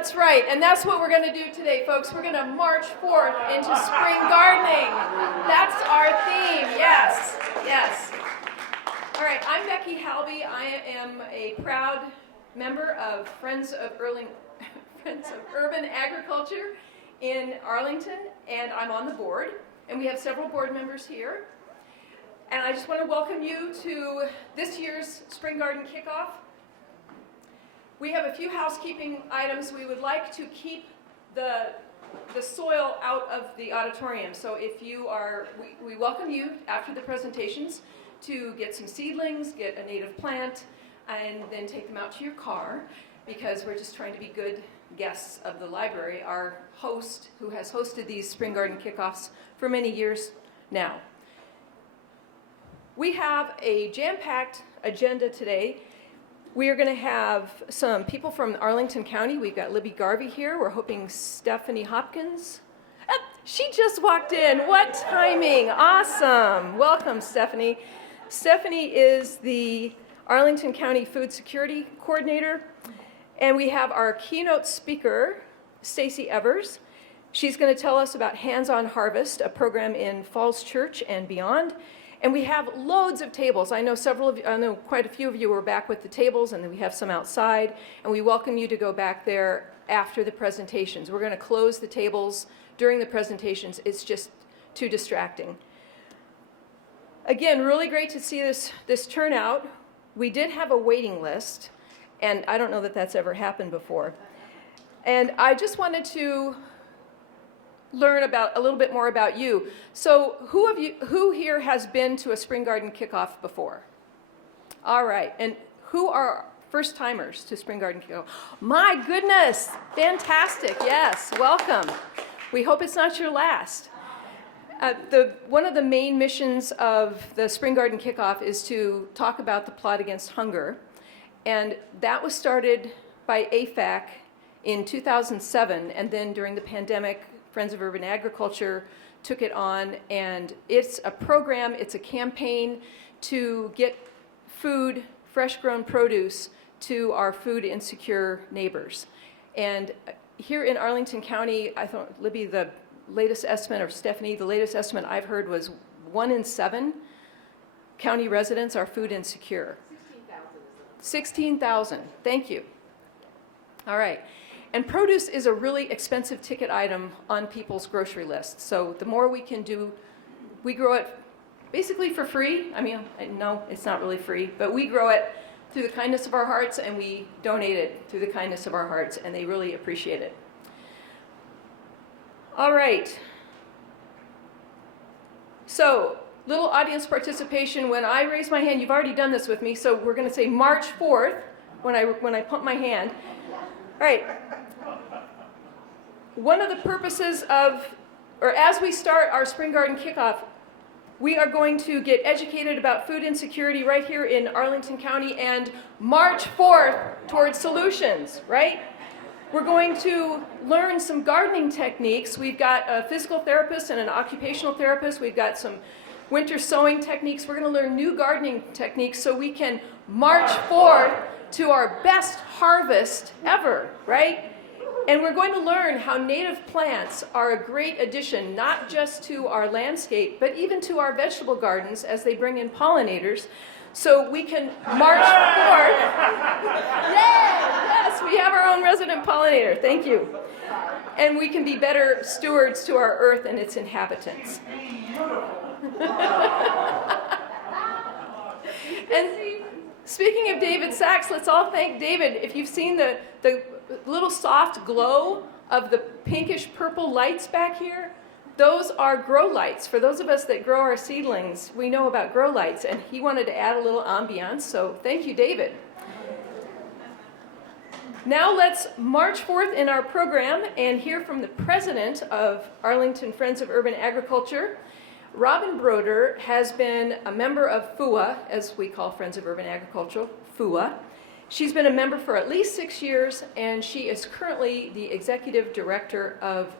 That's right, and that's what we're going to do today, folks. We're going to march forth into spring gardening. That's our theme, yes, yes. All right, I'm Becky Halbe. I am a proud member of Friends of Urban Agriculture in Arlington, and I'm on the board, and we have several board members here. And I just want to welcome you to this year's Spring Garden Kickoff. We have a few housekeeping items. We would like to keep the soil out of the auditorium. So if you are, we welcome you after the presentations to get some seedlings, get a native plant, and then take them out to your car, because we're just trying to be good guests of the library, our host who has hosted these Spring Garden Kickoffs for many years now. We have a jam-packed agenda today. We are going to have some people from Arlington County. We've got Libby Garvey here. We're hoping Stephanie Hopkins. She just walked in. What timing. Awesome. Welcome, Stephanie. Stephanie is the Arlington County Food Security Coordinator. And we have our keynote speaker, Stacey Evers. She's going to tell us about Hands-on Harvest, a program in Falls Church and beyond. And we have loads of tables. I know quite a few of you were back with the tables, and then we have some outside. And we welcome you to go back there after the presentations. We're going to close the tables during the presentations. It's just too distracting. Again, really great to see this turnout. We did have a waiting list, and I don't know that that's ever happened before. And I just wanted to learn about a little bit more about you. So who here has been to a Spring Garden Kickoff before? All right, and who are first timers to Spring Garden Kickoff? My goodness, fantastic, yes, welcome. We hope it's not your last. One of the main missions of the Spring Garden Kickoff is to talk about the plot against hunger, and that was started by AFAC in 2007, and then during the pandemic, Friends of Urban Agriculture took it on, and it's a program, it's a campaign to get food, fresh-grown produce, to our food insecure neighbors. And here in Arlington County, I thought, Libby, the latest estimate, or Stephanie, the latest estimate I've heard was 1 in 7 county residents are food insecure. 16,000, thank you. All right. And produce is a really expensive ticket item on people's grocery lists. So the more we can do, we grow it basically for free. I mean, no, it's not really free, but we grow it through the kindness of our hearts, and we donate it through the kindness of our hearts, and they really appreciate it. All right. So, little audience participation. When I raise my hand, you've already done this with me, so we're going to say March 4th when I pump my hand. All right. One of the purposes as we start our Spring Garden Kickoff, we are going to get educated about food insecurity right here in Arlington County and march forth towards solutions, right? We're going to learn some gardening techniques. We've got a physical therapist and an occupational therapist. We've got some winter sowing techniques. We're going to learn new gardening techniques so we can march forth to our best harvest ever, right? And we're going to learn how native plants are a great addition, not just to our landscape, but even to our vegetable gardens as they bring in pollinators, so we can march forth. Yes, we have our own resident pollinator, thank you. And we can be better stewards to our earth and its inhabitants. And speaking of David Sachs, let's all thank David. If you've seen the little soft glow of the pinkish purple lights back here, those are grow lights. For those of us that grow our seedlings, we know about grow lights, and he wanted to add a little ambiance, so thank you, David. Now let's march forth in our program and hear from the president of Arlington Friends of Urban Agriculture. Robin Broder has been a member of FOUA, as we call Friends of Urban Agriculture, FOUA. She's been a member for at least 6 years, and she is currently the executive director of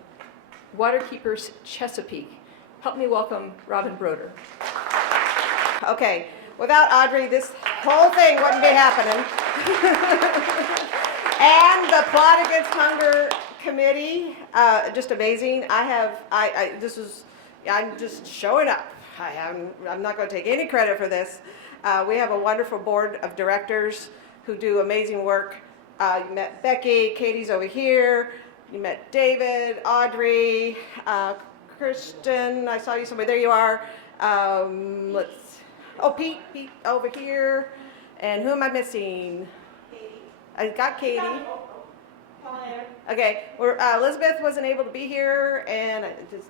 Waterkeepers Chesapeake. Help me welcome Robin Broder. Okay, without Audrey, this whole thing wouldn't be happening. And the Plot Against Hunger Committee, just amazing. I'm just showing up. I'm not going to take any credit for this. We have a wonderful board of directors who do amazing work. You met Becky, Katie's over here. You met David, Audrey, Kirsten. I saw you somewhere. There you are. Pete over here. And who am I missing? I got Katie. Okay, Elizabeth wasn't able to be here, and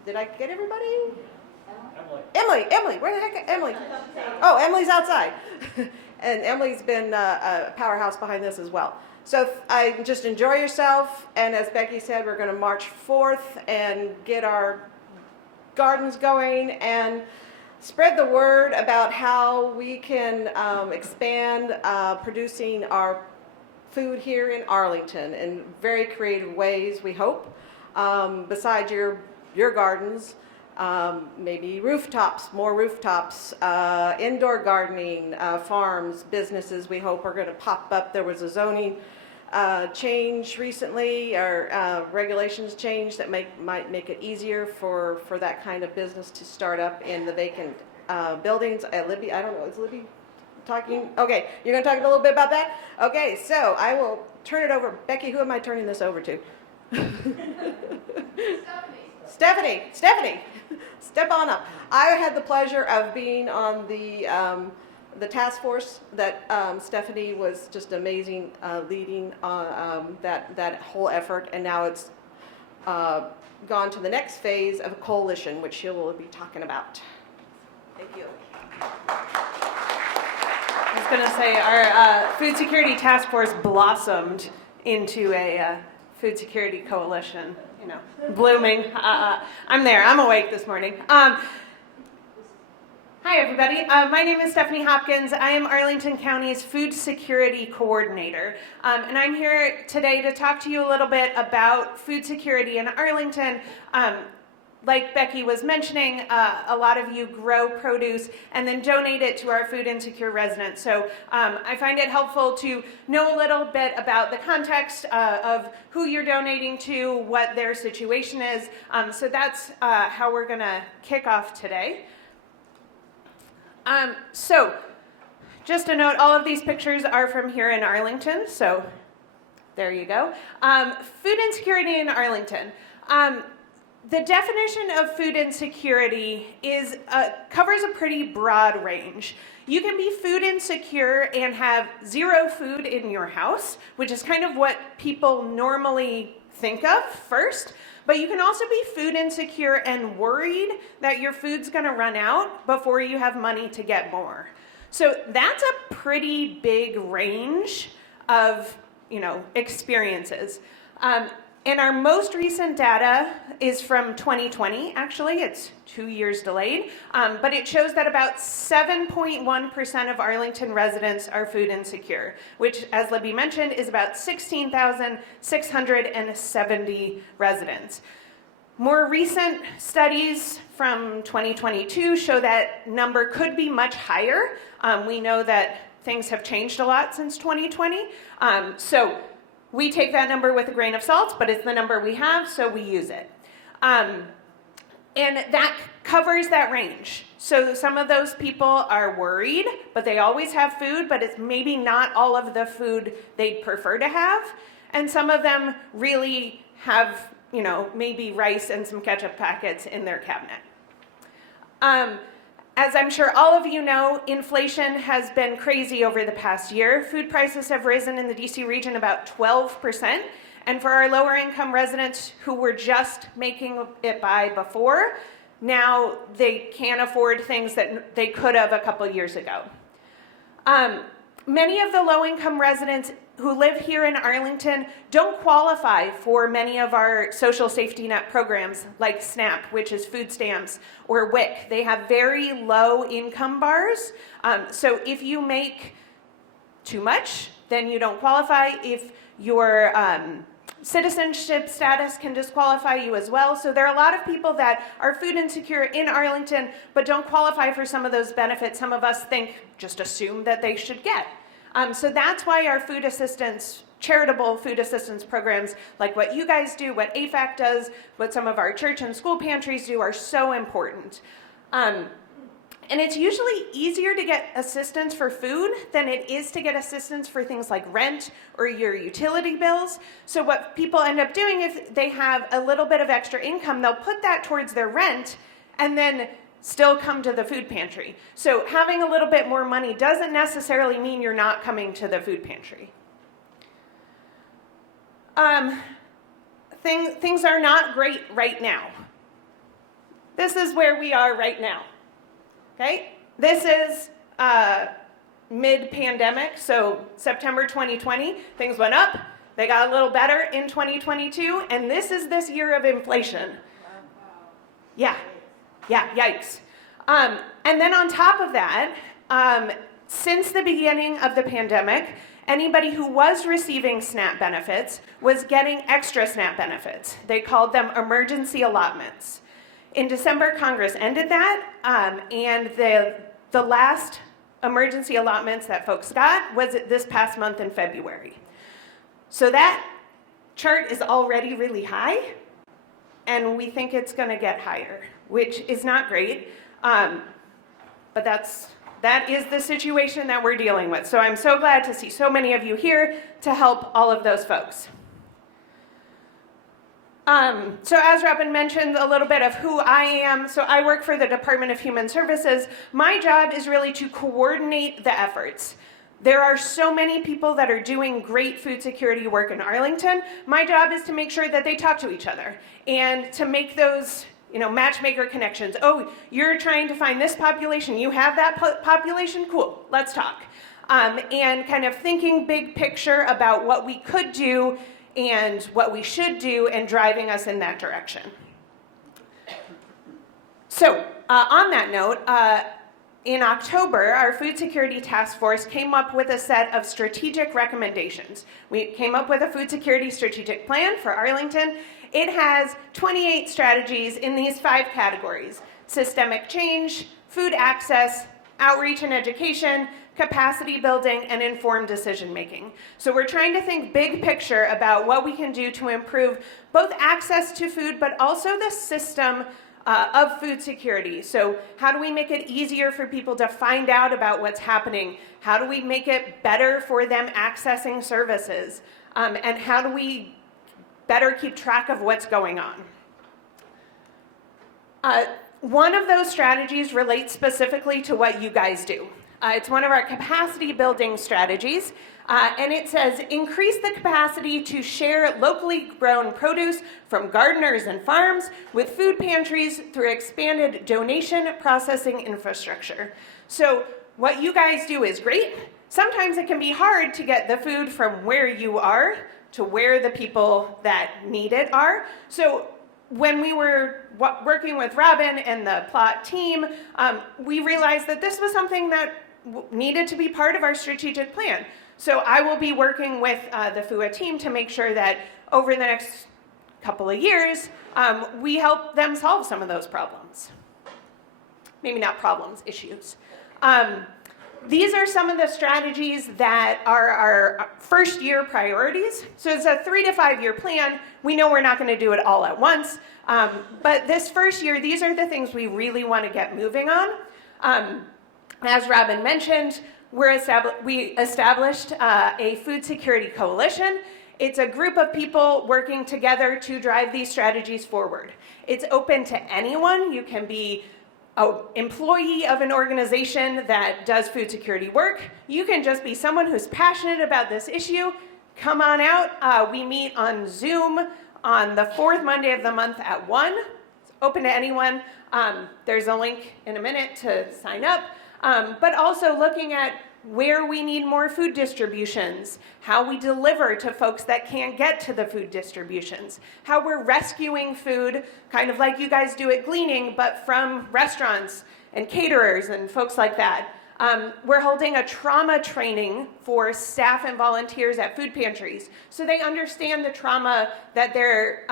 did I get everybody? Emily, where the heck is Emily? Oh, Emily's outside. And Emily's been a powerhouse behind this as well. So just enjoy yourself, and as Becky said, we're going to march forth and get our gardens going and spread the word about how we can expand producing our food here in Arlington in very creative ways, we hope. Besides your gardens, maybe rooftops, more rooftops, indoor gardening, farms, businesses we hope are going to pop up. There was a zoning change recently, or regulations change that might make it easier for that kind of business to start up in the vacant buildings at Libby. I don't know, is Libby talking? Okay, you're going to talk a little bit about that? Okay, so I will turn it over. Becky, who am I turning this over to? Stephanie, step on up. I had the pleasure of being on the task force that Stephanie was just amazing leading that whole effort, and now it's gone to the next phase of a coalition, which she will be talking about. Thank you. I was going to say our food security task force blossomed into a food security coalition, blooming. I'm there. I'm awake this morning. Hi, everybody. My name is Stephanie Hopkins. I am Arlington County's Food Security Coordinator, and I'm here today to talk to you a little bit about food security in Arlington. Like Becky was mentioning, a lot of you grow produce and then donate it to our food insecure residents. So I find it helpful to know a little bit about the context of who you're donating to, what their situation is. So that's how we're going to kick off today. So just a note, all of these pictures are from here in Arlington. So there you go. Food insecurity in Arlington. The definition of food insecurity covers a pretty broad range. You can be food insecure and have zero food in your house, which is kind of what people normally think of first. But you can also be food insecure and worried that your food's going to run out before you have money to get more. So that's a pretty big range of, experiences. And our most recent data is from 2020, actually. It's 2 years delayed. But it shows that about 7.1% of Arlington residents are food insecure, which, as Libby mentioned, is about 16,670 residents. More recent studies from 2022 show that number could be much higher. We know that things have changed a lot since 2020. So we take that number with a grain of salt, but it's the number we have, so we use it. And that covers that range. So some of those people are worried, but they always have food, but it's maybe not all of the food they'd prefer to have. And some of them really have, maybe rice and some ketchup packets in their cabinet. As I'm sure all of you know, inflation has been crazy over the past year. Food prices have risen in the DC region about 12%. And for our lower income residents who were just making it by before, now they can't afford things that they could have a couple years ago. Many of the low income residents who live here in Arlington don't qualify for many of our social safety net programs like SNAP, which is food stamps, or WIC. They have very low income bars. So if you make too much, then you don't qualify. If your citizenship status can disqualify you as well. So there are a lot of people that are food insecure in Arlington, but don't qualify for some of those benefits some of us just assume that they should get. So that's why our food assistance charitable food assistance programs like what you guys do, what AFAC does, what some of our church and school pantries do are so important. And it's usually easier to get assistance for food than it is to get assistance for things like rent or your utility bills. So what people end up doing, if they have a little bit of extra income, they'll put that towards their rent and then still come to the food pantry. So having a little bit more money doesn't necessarily mean you're not coming to the food pantry. Things are not great right now. This is where we are right now. Okay, this is mid-pandemic, so September 2020, things went up, they got a little better in 2022, and this is this year of inflation. Yeah, yikes. And then on top of that, since the beginning of the pandemic, anybody who was receiving SNAP benefits was getting extra SNAP benefits. They called them emergency allotments. In December, Congress ended that, and the last emergency allotments that folks got was this past month in February. So that chart is already really high, and we think it's going to get higher, which is not great, but that is the situation that we're dealing with. So I'm so glad to see so many of you here to help all of those folks. So as Robin mentioned a little bit of who I am, so I work for the Department of Human Services. My job is really to coordinate the efforts. There are so many people that are doing great food security work in Arlington. My job is to make sure that they talk to each other and to make those, matchmaker connections. Oh, you're trying to find this population, you have that population? Cool, let's talk. And kind of thinking big picture about what we could do and what we should do and driving us in that direction. So on that note, in October, our Food Security Task Force came up with a set of strategic recommendations. We came up with a food security strategic plan for Arlington. It has 28 strategies in these 5 categories: systemic change, food access, outreach and education, capacity building, and informed decision making. So we're trying to think big picture about what we can do to improve both access to food, but also the system of food security. So how do we make it easier for people to find out about what's happening? How do we make it better for them accessing services? And how do we better keep track of what's going on? One of those strategies relates specifically to what you guys do. It's one of our capacity building strategies, and it says, increase the capacity to share locally grown produce from gardeners and farms with food pantries through expanded donation processing infrastructure. So what you guys do is great. Sometimes it can be hard to get the food from where you are to where the people that need it are. So when we were working with Robin and the plot team, we realized that this was something that needed to be part of our strategic plan. So I will be working with the FOUA team to make sure that over the next couple of years, we help them solve some of those problems. Maybe not problems, issues. These are some of the strategies that are our first year priorities. So it's a 3 to 5 year plan. We know we're not going to do it all at once. But this first year, these are the things we really want to get moving on. As Robin mentioned, we established a food security coalition. It's a group of people working together to drive these strategies forward. It's open to anyone. You can be an employee of an organization that does food security work. You can just be someone who's passionate about this issue. Come on out. We meet on Zoom on the 4th Monday of the month at 1. It's open to anyone. There's a link in a minute to sign up. But also looking at where we need more food distributions, how we deliver to folks that can't get to the food distributions, how we're rescuing food, kind of like you guys do at Gleaning, but from restaurants and caterers and folks like that. We're holding a trauma training for staff and volunteers at food pantries so they understand the trauma that their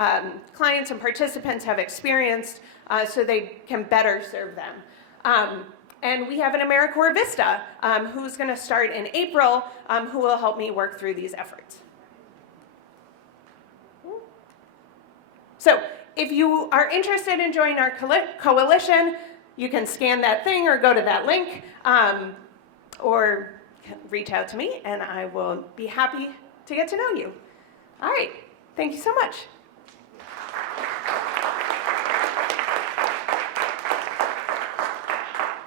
clients and participants have experienced so they can better serve them. And we have an AmeriCorps Vista who's going to start in April who will help me work through these efforts. So if you are interested in joining our coalition, you can scan that thing or go to that link, or reach out to me, and I will be happy to get to know you. All right, thank you so much.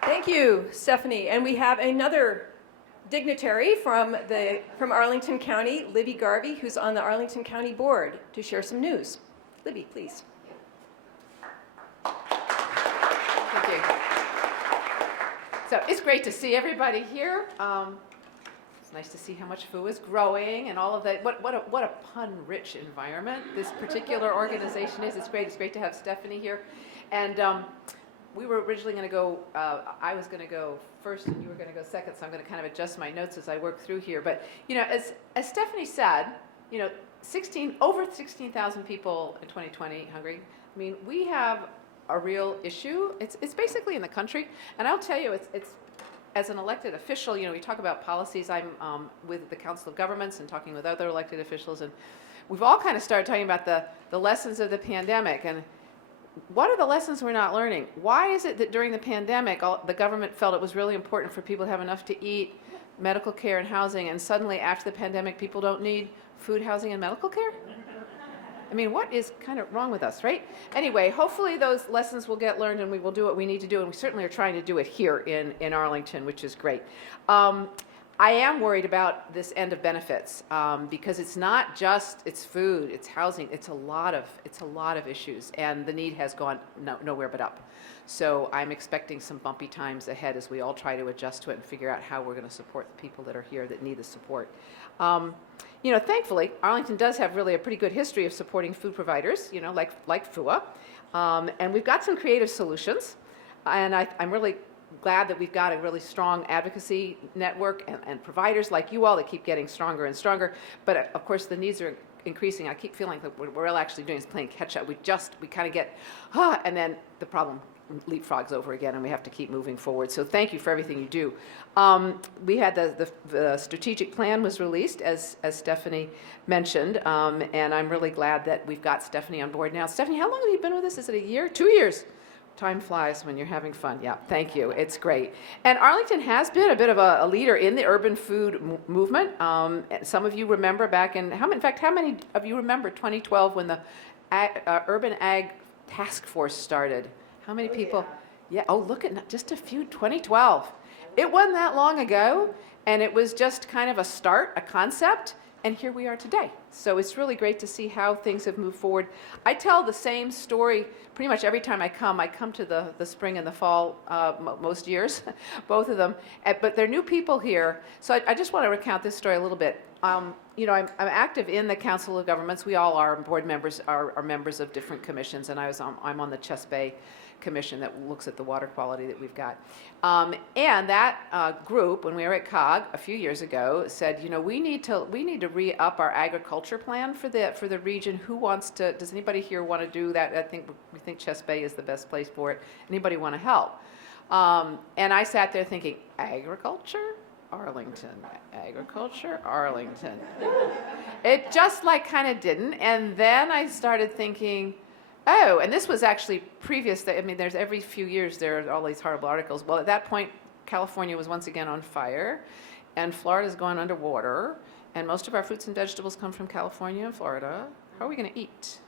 Thank you, Stephanie. And we have another dignitary from Arlington County, Libby Garvey, who's on the Arlington County Board, to share some news. Libby, please. Thank you. So it's great to see everybody here. It's nice to see how much FOUA is growing and all of that. What a pun-rich environment this particular organization is. It's great. It's great to have Stephanie here. And we were originally going to go, I was going to go first and you were going to go second, so I'm going to kind of adjust my notes as I work through here. But, you know, as Stephanie said, you know, over 16,000 people in 2020 hungry. I mean, we have a real issue. It's basically in the country. And I'll tell you, it's as an elected official, you know, we talk about policies. I'm with the Council of Governments and talking with other elected officials. And we've all kind of started talking about the lessons of the pandemic. And what are the lessons we're not learning? Why is it that during the pandemic, the government felt it was really important for people to have enough to eat, medical care, and housing, and suddenly after the pandemic, people don't need food, housing, and medical care? I mean, what is kind of wrong with us, right? Anyway, hopefully those lessons will get learned and we will do what we need to do, and we certainly are trying to do it here in Arlington, which is great. I am worried about this end of benefits because it's not just it's food, it's housing, it's a lot of issues, and the need has gone nowhere but up. So I'm expecting some bumpy times ahead as we all try to adjust to it and figure out how we're going to support the people that are here that need the support. You know, thankfully, Arlington does have really a pretty good history of supporting food providers, you know, like FOUA, and we've got some creative solutions, and I'm really glad that we've got a really strong advocacy network and providers like you all that keep getting stronger and stronger. But of course, the needs are increasing. I keep feeling that what we're all actually doing is playing catch up. We kind of get, and then the problem leapfrogs over again, and we have to keep moving forward. So thank you for everything you do. We had the strategic plan was released, as Stephanie mentioned, and I'm really glad that we've got Stephanie on board now. Stephanie, how long have you been with us? Is it a year? 2 years? Time flies when you're having fun. Yeah, thank you. It's great. And Arlington has been a bit of a leader in the urban food movement. Some of you remember back in, how many of you remember 2012 when the Urban Ag Task Force started? How many people? Yeah, oh, look at just a few, 2012. It wasn't that long ago, and it was just kind of a start, a concept, and here we are today. So it's really great to see how things have moved forward. I tell the same story pretty much every time I come to the spring and the fall most years, both of them, but there are new people here. So I just want to recount this story a little bit. You know, I'm active in the Council of Governments. We all are board members, are members of different commissions, and I'm on the Chess Bay Commission that looks at the water quality that we've got. And that group, when we were at COG a few years ago, said, you know, we need to re-up our agriculture plan for the region. Who wants to? Does anybody here want to do that? We think Chess Bay is the best place for it. Anybody want to help? And I sat there thinking, agriculture? Arlington, agriculture, Arlington. It just kind of didn't. And then I started thinking, oh, and this was actually previous. I mean, there's every few years there are all these horrible articles. Well, at that point, California was once again on fire, and Florida's gone underwater, and most of our fruits and vegetables come from California and Florida. How are we going to eat?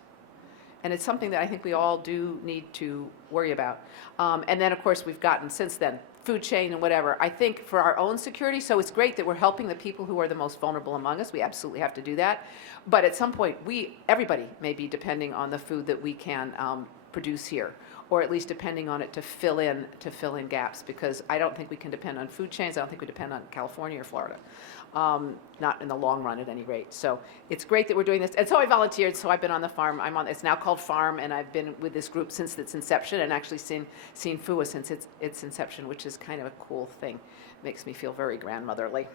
And it's something that I think we all do need to worry about. And then, of course, we've gotten, since then, food chain and whatever. I think for our own security, so it's great that we're helping the people who are the most vulnerable among us. We absolutely have to do that. But at some point, everybody may be depending on the food that we can produce here, or at least depending on it to fill in gaps, because I don't think we can depend on food chains. I don't think we depend on California or Florida. Not in the long run at any rate. So it's great that we're doing this. And so I volunteered, so I've been on the farm. It's now called Farm, and I've been with this group since its inception, and actually seen FOUA since its inception, which is kind of a cool thing. Makes me feel very grandmotherly.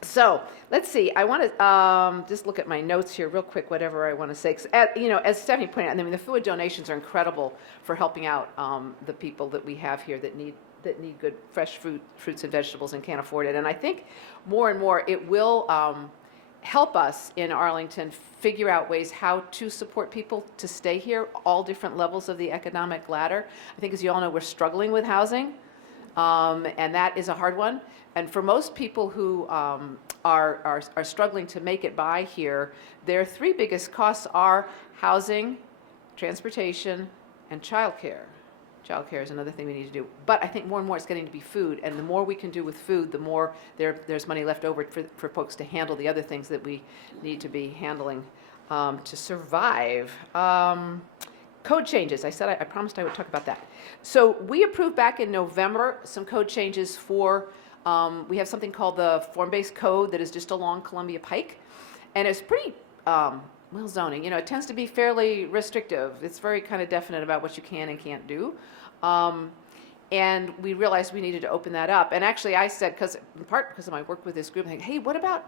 So let's see. I want to just look at my notes here real quick, whatever I want to say. You know, as Stephanie pointed out, I mean, the FOUA donations are incredible for helping out the people that we have here that need good fresh fruits and vegetables and can't afford it. And I think more and more it will help us in Arlington figure out ways how to support people to stay here, all different levels of the economic ladder. I think, as you all know, we're struggling with housing, and that is a hard one. And for most people who are struggling to make it by here, their three biggest costs are housing, transportation, and childcare. Childcare is another thing we need to do. But I think more and more it's getting to be food, and the more we can do with food, the more there's money left over for folks to handle the other things that we need to be handling to survive. Code changes. I said I promised I would talk about that. So we approved back in November some code changes for, we have something called the form-based code that is just along Columbia Pike, and it's pretty, well, zoning, you know, it tends to be fairly restrictive. It's very kind of definite about what you can and can't do. And we realized we needed to open that up. And actually I said, in part because of my work with this group, I think, hey, what about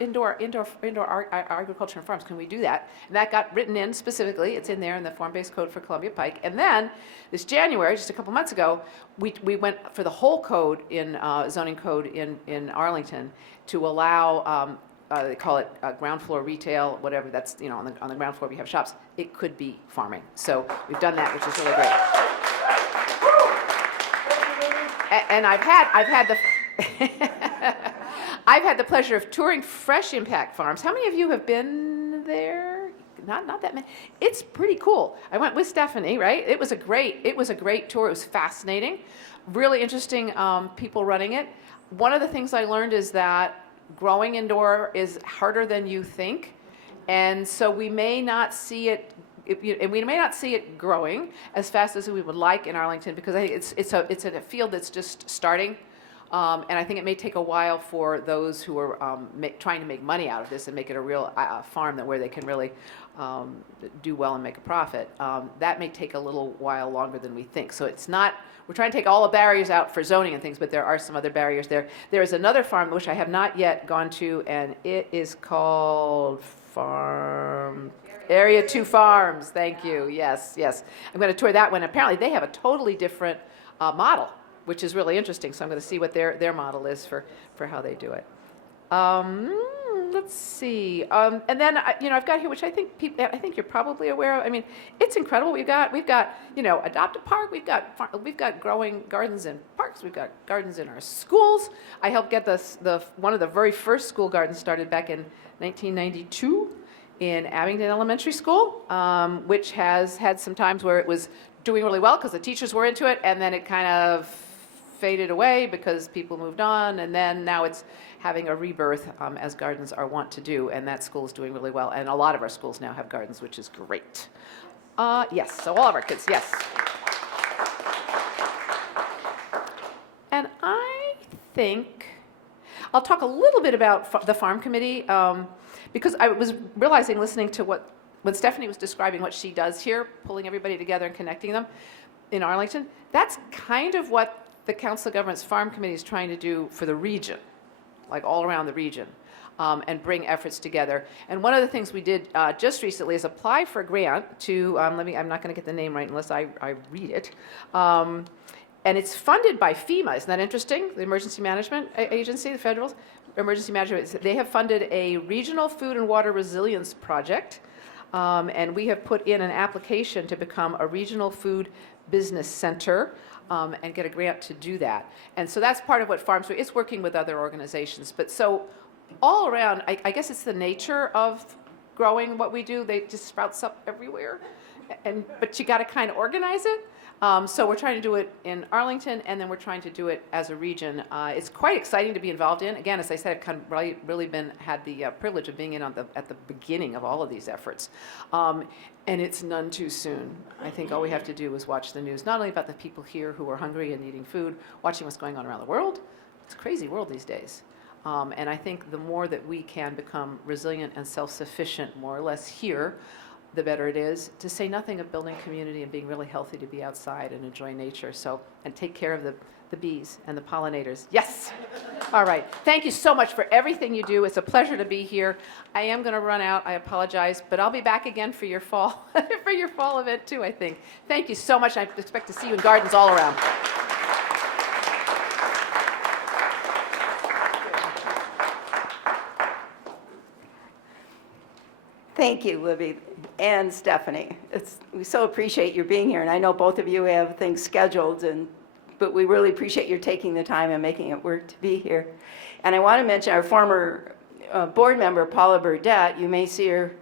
indoor agriculture and farms? Can we do that? And that got written in specifically. It's in there in the form-based code for Columbia Pike. And then this January, just a couple months ago, we went for the whole code in zoning code in Arlington to allow, they call it ground floor retail, whatever. That's, you know, on the ground floor we have shops. It could be farming. So we've done that, which is really great. And I've had the pleasure of touring Fresh Impact Farms. How many of you have been there? Not that many. It's pretty cool. I went with Stephanie, right? It was a great tour. It was fascinating. Really interesting people running it. One of the things I learned is that growing indoor is harder than you think, and so we may not see it. We may not see it growing as fast as we would like in Arlington, because I think it's a field that's just starting, and I think it may take a while for those who are trying to make money out of this and make it a real farm where they can really do well and make a profit. That may take a little while longer than we think. So it's not. We're trying to take all the barriers out for zoning and things, but there are some other barriers there. There is another farm which I have not yet gone to, and it is called Area 2 Farms. Thank you. Yes. I'm going to tour that one. Apparently, they have a totally different model, which is really interesting. So I'm going to see what their model is for how they do it. Let's see. And then I've got here, which I think you're probably aware of. I mean, it's incredible. We've got Adopt a Park. We've got growing gardens in parks. We've got gardens in our schools. I helped get one of the very first school gardens started back in 1992 in Abingdon Elementary School, which has had some times where it was doing really well because the teachers were into it, and then it kind of faded away because people moved on, and then now it's having a rebirth as gardens are wont to do, and that school is doing really well, and a lot of our schools now have gardens, which is great. Yes, so all of our kids, yes. And I think I'll talk a little bit about the farm committee, because I was realizing, listening to when Stephanie was describing what she does here, pulling everybody together and connecting them in Arlington, that's kind of what the Council of Governments Farm Committee is trying to do for the region, like all around the region, and bring efforts together. And one of the things we did just recently is apply for a grant to, I'm not going to get the name right unless I read it, and it's funded by FEMA. Isn't that interesting? The Emergency Management Agency, the federal emergency management. They have funded a regional food and water resilience project, and we have put in an application to become a regional food business center, and get a grant to do that. And so that's part of what Farms do. It's working with other organizations. But so all around, I guess it's the nature of growing what we do. They just sprouts up everywhere, but you got to kind of organize it. So we're trying to do it in Arlington, and then we're trying to do it as a region. It's quite exciting to be involved in. Again, as I said, I've kind of really had the privilege of being in at the beginning of all of these efforts. And it's none too soon. I think all we have to do is watch the news, not only about the people here who are hungry and needing food, watching what's going on around the world. It's a crazy world these days. And I think the more that we can become resilient and self-sufficient, more or less here, the better it is, to say nothing of building community and being really healthy to be outside and enjoy nature. So, and take care of the bees and the pollinators. Yes. All right. Thank you so much for everything you do. It's a pleasure to be here. I am going to run out. I apologize, but I'll be back again for your fall event too, I think. Thank you so much. I expect to see you in gardens all around. Thank you, Libby and Stephanie. We so appreciate your being here, and I know both of you have things scheduled, but we really appreciate your taking the time and making it work to be here. And I want to mention our former board member, Paula Burdette. You may see her,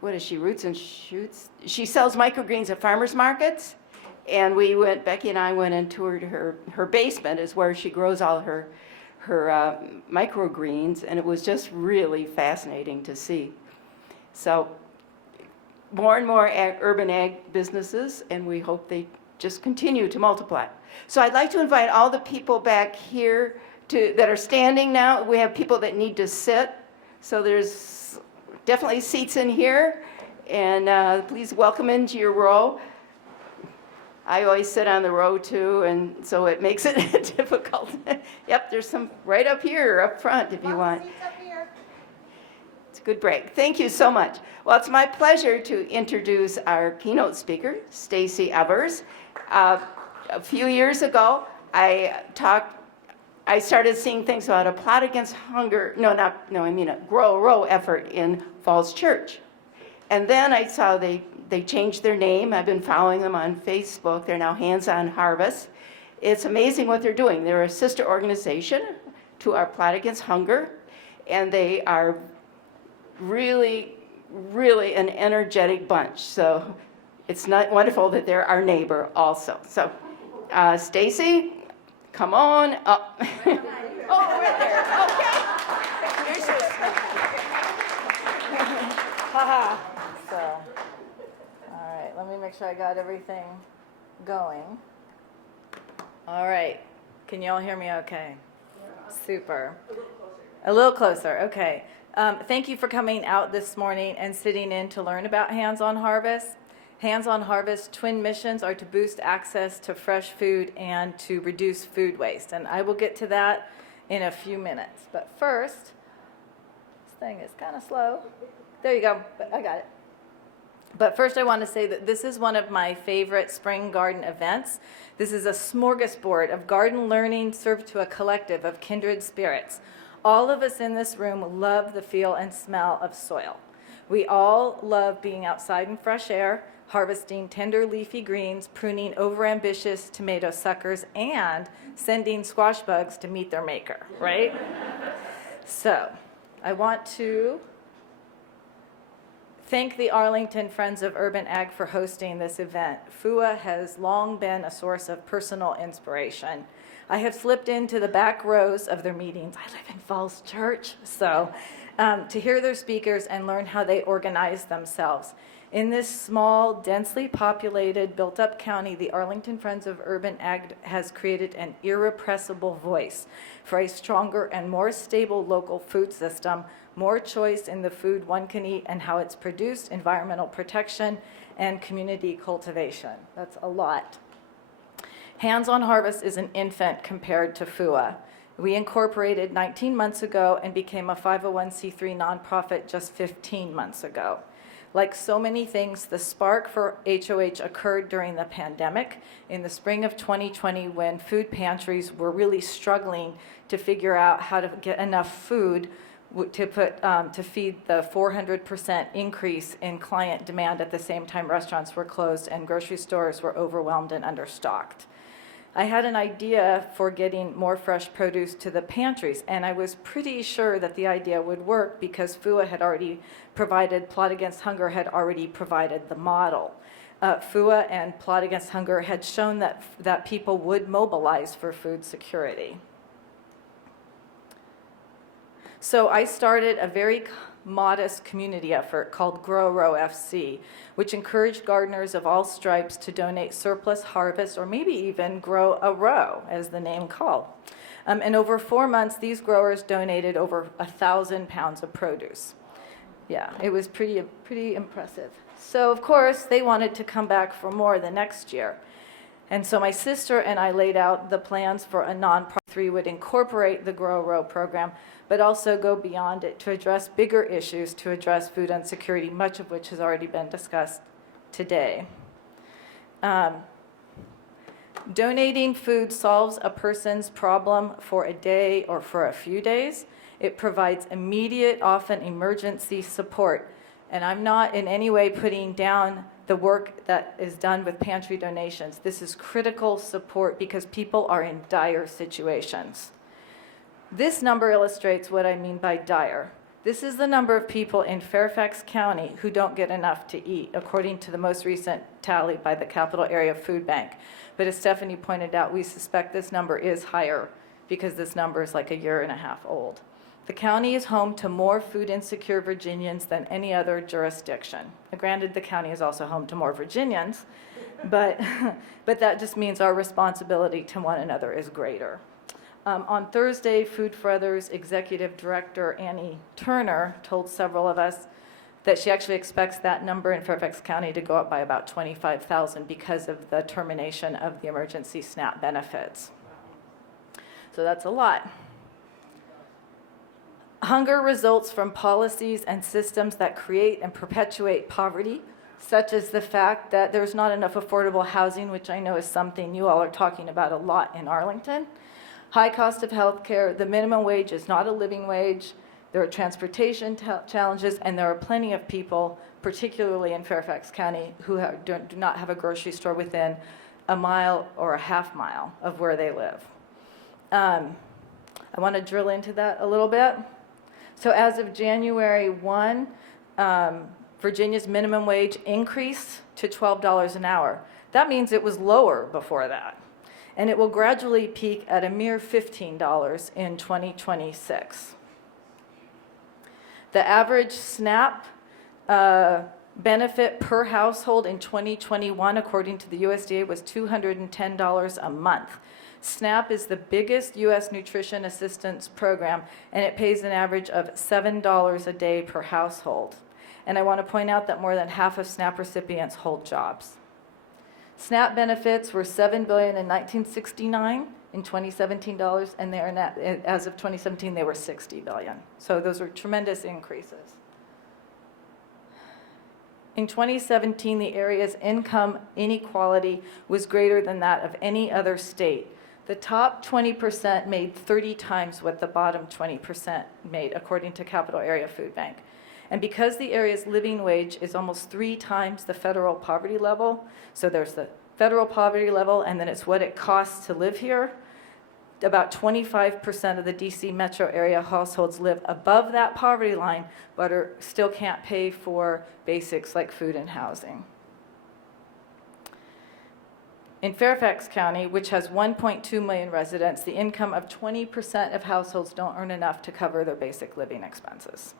what is she, Roots and Shoots? She sells microgreens at farmers markets, and Becky and I went and toured her basement is where she grows all her microgreens, and it was just really fascinating to see. So more and more urban ag businesses, and we hope they just continue to multiply. So I'd like to invite all the people back here that are standing now. We have people that need to sit, so there's definitely seats in here, and please welcome into your row. I always sit on the row too, and so it makes it difficult. Yep, there's some right up here, up front if you want. It's a good break. Thank you so much. Well, it's my pleasure to introduce our keynote speaker, Stacey Evers. A few years ago, I started seeing things about a plot against hunger, a Grow a Row effort in Falls Church. And then I saw they changed their name. I've been following them on Facebook. They're now Hands on Harvest. It's amazing what they're doing. They're a sister organization to our plot against hunger, and they are really, really an energetic bunch. So it's not wonderful that they're our neighbor also. So Stacey, come on up. Oh, right there. Okay. Here's yours. Haha. So, all right, let me make sure I got everything going. All right, can you all hear me okay? Super. A little closer, okay. Thank you for coming out this morning and sitting in to learn about Hands on Harvest. Hands on Harvest twin missions are to boost access to fresh food and to reduce food waste. And I will get to that in a few minutes. But first, this thing is kind of slow. There you go, but I got it. But first I want to say that this is one of my favorite spring garden events. This is a smorgasbord of garden learning served to a collective of kindred spirits. All of us in this room love the feel and smell of soil. We all love being outside in fresh air, harvesting tender leafy greens, pruning overambitious tomato suckers, and sending squash bugs to meet their maker, right? So I want to thank the Arlington Friends of Urban Ag for hosting this event. FOUA has long been a source of personal inspiration. I have slipped into the back rows of their meetings. I live in Falls Church, so to hear their speakers and learn how they organize themselves. In this small, densely populated, built-up county, the Arlington Friends of Urban Ag has created an irrepressible voice for a stronger and more stable local food system, more choice in the food one can eat and how it's produced, environmental protection, and community cultivation. That's a lot. Hands on Harvest is an infant compared to FOUA. We incorporated 19 months ago and became a 501c3 nonprofit just 15 months ago. Like so many things, the spark for HOH occurred during the pandemic in the spring of 2020 when food pantries were really struggling to figure out how to get enough food to feed the 400% increase in client demand at the same time restaurants were closed and grocery stores were overwhelmed and understocked. I had an idea for getting more fresh produce to the pantries, and I was pretty sure that the idea would work because FOUA had already provided, Plot Against Hunger had already provided the model. FOUA and Plot Against Hunger had shown that people would mobilize for food security. So I started a very modest community effort called Grow a Row FC, which encouraged gardeners of all stripes to donate surplus harvest or maybe even grow a row, as the name called. And over 4 months, these growers donated over 1,000 pounds of produce. Yeah, it was pretty impressive. So of course, they wanted to come back for more the next year. And so my sister and I laid out the plans for a nonprofit would incorporate the Grow a Row program, but also go beyond it to address bigger issues to address food insecurity, much of which has already been discussed today. Donating food solves a person's problem for a day or for a few days. It provides immediate, often emergency support And I'm not in any way putting down the work that is done with pantry donations. This is critical support because people are in dire situations. This number illustrates what I mean by dire. This is the number of people in Fairfax County who don't get enough to eat, according to the most recent tally by the Capital Area Food Bank. But as Stephanie pointed out, we suspect this number is higher because this number is like a year and a half old. The county is home to more food insecure Virginians than any other jurisdiction. Now, granted, the county is also home to more Virginians, but that just means our responsibility to one another is greater. On Thursday, Food for Others Executive Director Annie Turner told several of us that she actually expects that number in Fairfax County to go up by about 25,000 because of the termination of the emergency SNAP benefits. So that's a lot. Hunger results from policies and systems that create and perpetuate poverty, such as the fact that there's not enough affordable housing, which I know is something you all are talking about a lot in Arlington. High cost of health care, the minimum wage is not a living wage, there are transportation challenges, and there are plenty of people, particularly in Fairfax County, who do not have a grocery store within a mile or a half mile of where they live. I want to drill into that a little bit. So as of January 1, Virginia's minimum wage increased to $12 an hour. That means it was lower before that. And it will gradually peak at a mere $15 in 2026. The average SNAP benefit per household in 2021, according to the USDA, was $210 a month. SNAP is the biggest U.S. nutrition assistance program, and it pays an average of $7 a day per household. And I want to point out that more than half of SNAP recipients hold jobs. SNAP benefits were $7 billion in 1969 in 2017 dollars, and they are net, as of 2017 they were $60 billion. So those are tremendous increases. In 2017, the area's income inequality was greater than that of any other state. The top 20% made 30 times what the bottom 20% made, according to Capital Area Food Bank. And because the area's living wage is almost 3 times the federal poverty level, so there's the federal poverty level, and then it's what it costs to live here, about 25% of the DC metro area households live above that poverty line, but still can't pay for basics like food and housing. In Fairfax County, which has 1.2 million residents, the income of 20% of households don't earn enough to cover their basic living expenses.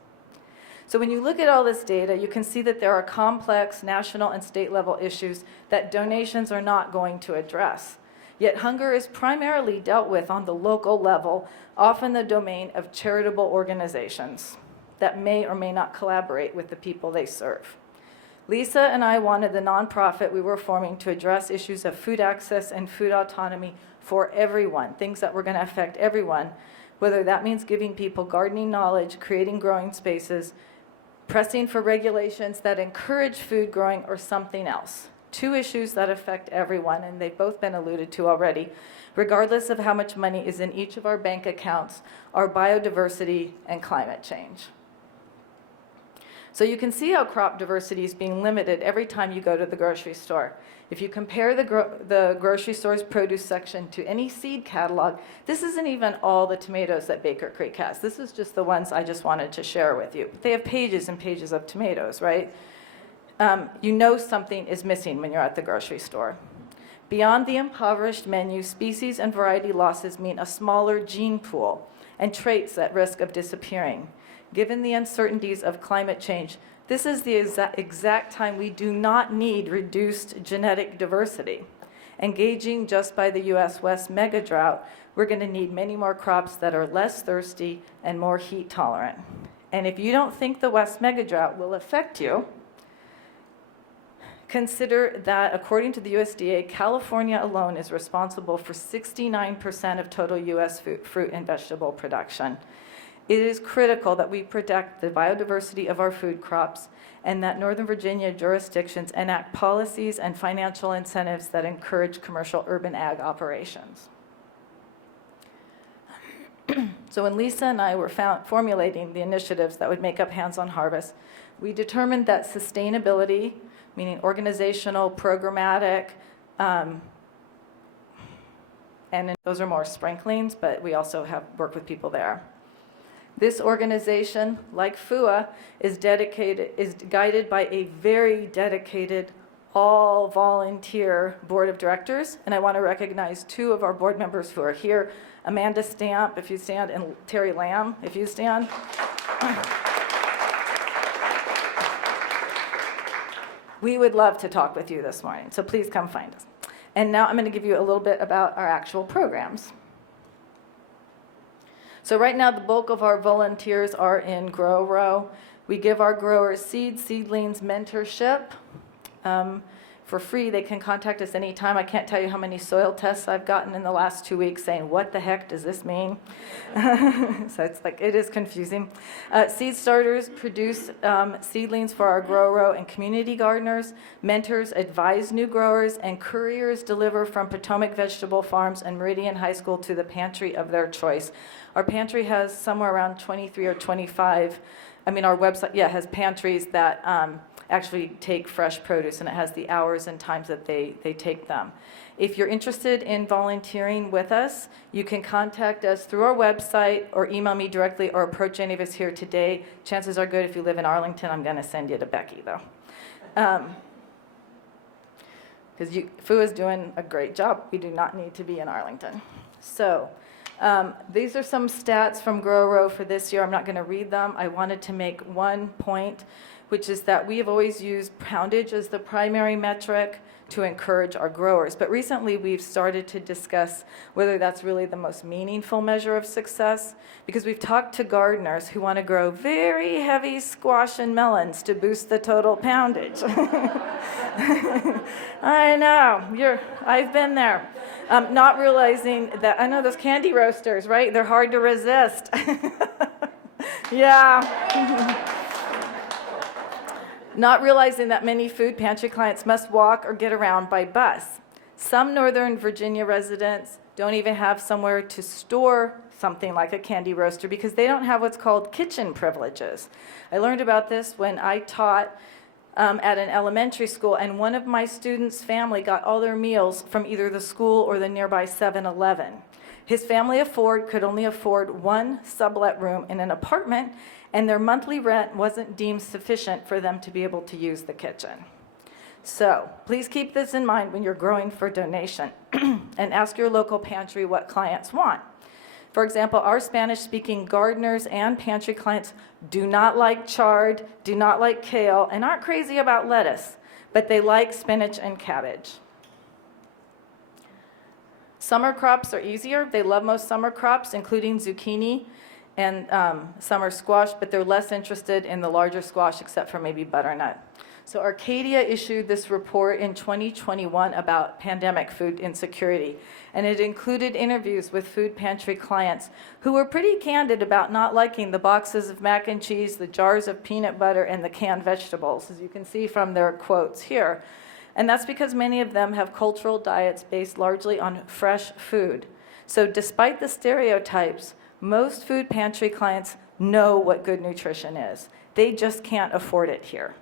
So when you look at all this data, you can see that there are complex national and state level issues that donations are not going to address. Yet hunger is primarily dealt with on the local level, often the domain of charitable organizations that may or may not collaborate with the people they serve. Lisa and I wanted the nonprofit we were forming to address issues of food access and food autonomy for everyone, things that were going to affect everyone, whether that means giving people gardening knowledge, creating growing spaces, pressing for regulations that encourage food growing, or something else. 2 issues that affect everyone, and they've both been alluded to already, regardless of how much money is in each of our bank accounts, are biodiversity and climate change. So you can see how crop diversity is being limited every time you go to the grocery store. If you compare the grocery store's produce section to any seed catalog, this isn't even all the tomatoes that Baker Creek has. This is just the ones I just wanted to share with you. They have pages and pages of tomatoes, right? You know something is missing when you're at the grocery store. Beyond the impoverished menu, species and variety losses mean a smaller gene pool and traits at risk of disappearing. Given the uncertainties of climate change, this is the exact time we do not need reduced genetic diversity. Engaging just by the U.S. West mega drought, we're going to need many more crops that are less thirsty and more heat tolerant. And if you don't think the West mega drought will affect you, consider that according to the USDA, California alone is responsible for 69% of total U.S. fruit and vegetable production. It is critical that we protect the biodiversity of our food crops and that Northern Virginia jurisdictions enact policies and financial incentives that encourage commercial urban ag operations. So when Lisa and I were formulating the initiatives that would make up Hands-on Harvest, We determined that sustainability, meaning organizational, programmatic, and those are more sprinklings, but we also have worked with people there. This organization, like FOUA, is guided by a very dedicated, all-volunteer board of directors, and I want to recognize two of our board members who are here, Amanda Stamp, if you stand, and Terry Lamb, if you stand. We would love to talk with you this morning, so please come find us. And now I'm going to give you a little bit about our actual programs. So right now, the bulk of our volunteers are in Grow Row. We give our growers seeds, seedlings, mentorship. For free, they can contact us anytime. I can't tell you how many soil tests I've gotten in the last 2 weeks saying, what the heck does this mean? So it's like, it is confusing. Seed starters produce seedlings for our Grow Row and community gardeners. Mentors advise new growers, and couriers deliver from Potomac Vegetable Farms and Meridian High School to the pantry of their choice. Our pantry has somewhere around 23 or 25, our website, has pantries that actually take fresh produce, and it has the hours and times that they take them. If you're interested in volunteering with us, you can contact us through our website or email me directly or approach any of us here today. Chances are good if you live in Arlington, I'm going to send you to Becky, though. Because FOUA is doing a great job. We do not need to be in Arlington. So these are some stats from Grow Row for this year. I'm not going to read them. I wanted to make one point, which is that we have always used poundage as the primary metric to encourage our growers. But recently we've started to discuss whether that's really the most meaningful measure of success, because we've talked to gardeners who want to grow very heavy squash and melons to boost the total poundage. I know, I've been there. Not realizing that, I know those candy roasters, right? They're hard to resist. Yeah. Not realizing that many food pantry clients must walk or get around by bus. Some Northern Virginia residents don't even have somewhere to store something like a candy roaster because they don't have what's called kitchen privileges. I learned about this when I taught at an elementary school, and one of my students' family got all their meals from either the school or the nearby 7-Eleven. His family could only afford one sublet room in an apartment, and their monthly rent wasn't deemed sufficient for them to be able to use the kitchen. So please keep this in mind when you're growing for donation and ask your local pantry what clients want. For example, our Spanish-speaking gardeners and pantry clients do not like chard, do not like kale, and aren't crazy about lettuce, but they like spinach and cabbage. Summer crops are easier. They love most summer crops, including zucchini and summer squash, but they're less interested in the larger squash except for maybe butternut. So Arcadia issued this report in 2021 about pandemic food insecurity, and it included interviews with food pantry clients who were pretty candid about not liking the boxes of mac and cheese, the jars of peanut butter, and the canned vegetables, as you can see from their quotes here. And that's because many of them have cultural diets based largely on fresh food. So despite the stereotypes, most food pantry clients know what good nutrition is. They just can't afford it here.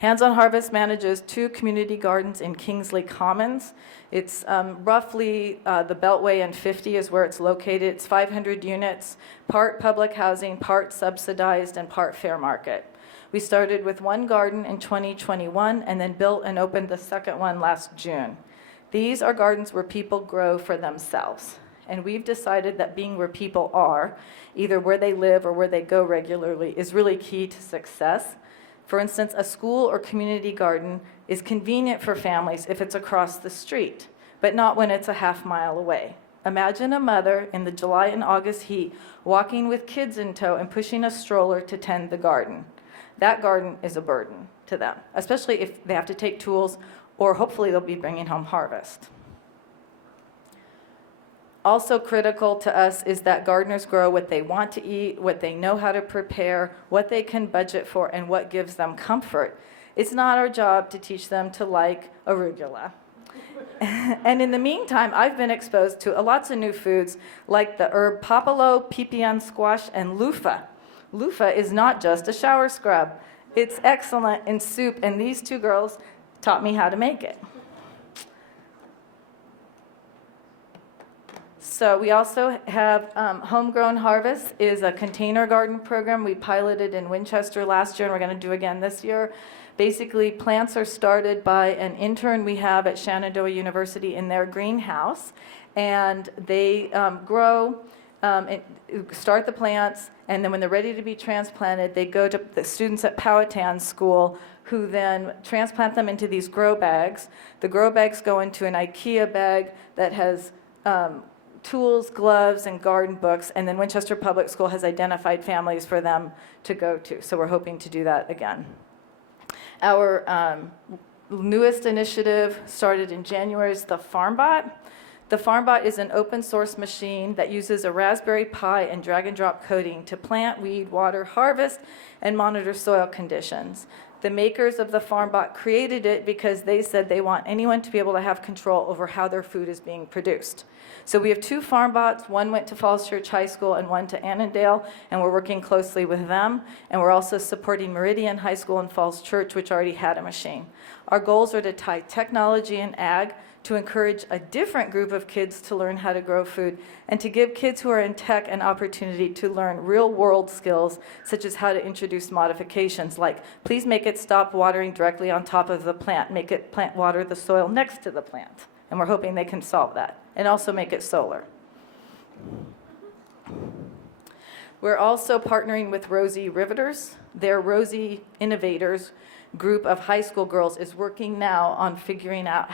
Hands on Harvest manages 2 community gardens in Kingsley Commons. It's roughly the Beltway and 50 is where it's located. It's 500 units, part public housing, part subsidized, and part fair market. We started with 1 garden in 2021 and then built and opened the second one last June. These are gardens where people grow for themselves. And we've decided that being where people are, either where they live or where they go regularly, is really key to success. For instance, a school or community garden is convenient for families if it's across the street, but not when it's a half-mile away. Imagine a mother in the July and August heat walking with kids in tow and pushing a stroller to tend the garden. That garden is a burden to them, especially if they have to take tools, or hopefully they'll be bringing home harvest. Also critical to us is that gardeners grow what they want to eat, what they know how to prepare, what they can budget for, and what gives them comfort. It's not our job to teach them to like arugula. And in the meantime, I've been exposed to lots of new foods like the herb papalo, pipián squash, and loofah. Loofah is not just a shower scrub. It's excellent in soup, and these two girls taught me how to make it. So we also have Homegrown Harvest is a container garden program we piloted in Winchester last year, and we're going to do again this year. Basically, plants are started by an intern we have at Shenandoah University in their greenhouse, and they grow, and start the plants, and then when they're ready to be transplanted, they go to the students at Powhatan School, who then transplant them into these grow bags. The grow bags go into an IKEA bag that has tools, gloves, and garden books, and then Winchester Public School has identified families for them to go to. So we're hoping to do that again. Our newest initiative started in January is the FarmBot. The FarmBot is an open source machine that uses a Raspberry Pi and drag and drop coding to plant, weed, water, harvest, and monitor soil conditions. The makers of the FarmBot created it because they said they want anyone to be able to have control over how their food is being produced. So we have 2 FarmBots. One went to Falls Church High School and one to Annandale, and we're working closely with them. And we're also supporting Meridian High School and Falls Church, which already had a machine. Our goals are to tie technology and ag to encourage a different group of kids to learn how to grow food, and to give kids who are in tech an opportunity to learn real-world skills, such as how to introduce modifications, like please make it stop watering directly on top of the plant, make it plant water the soil next to the plant. And we're hoping they can solve that, and also make it solar. We're also partnering with Rosie Riveters. Their Rosie Innovators group of high school girls is working now on figuring out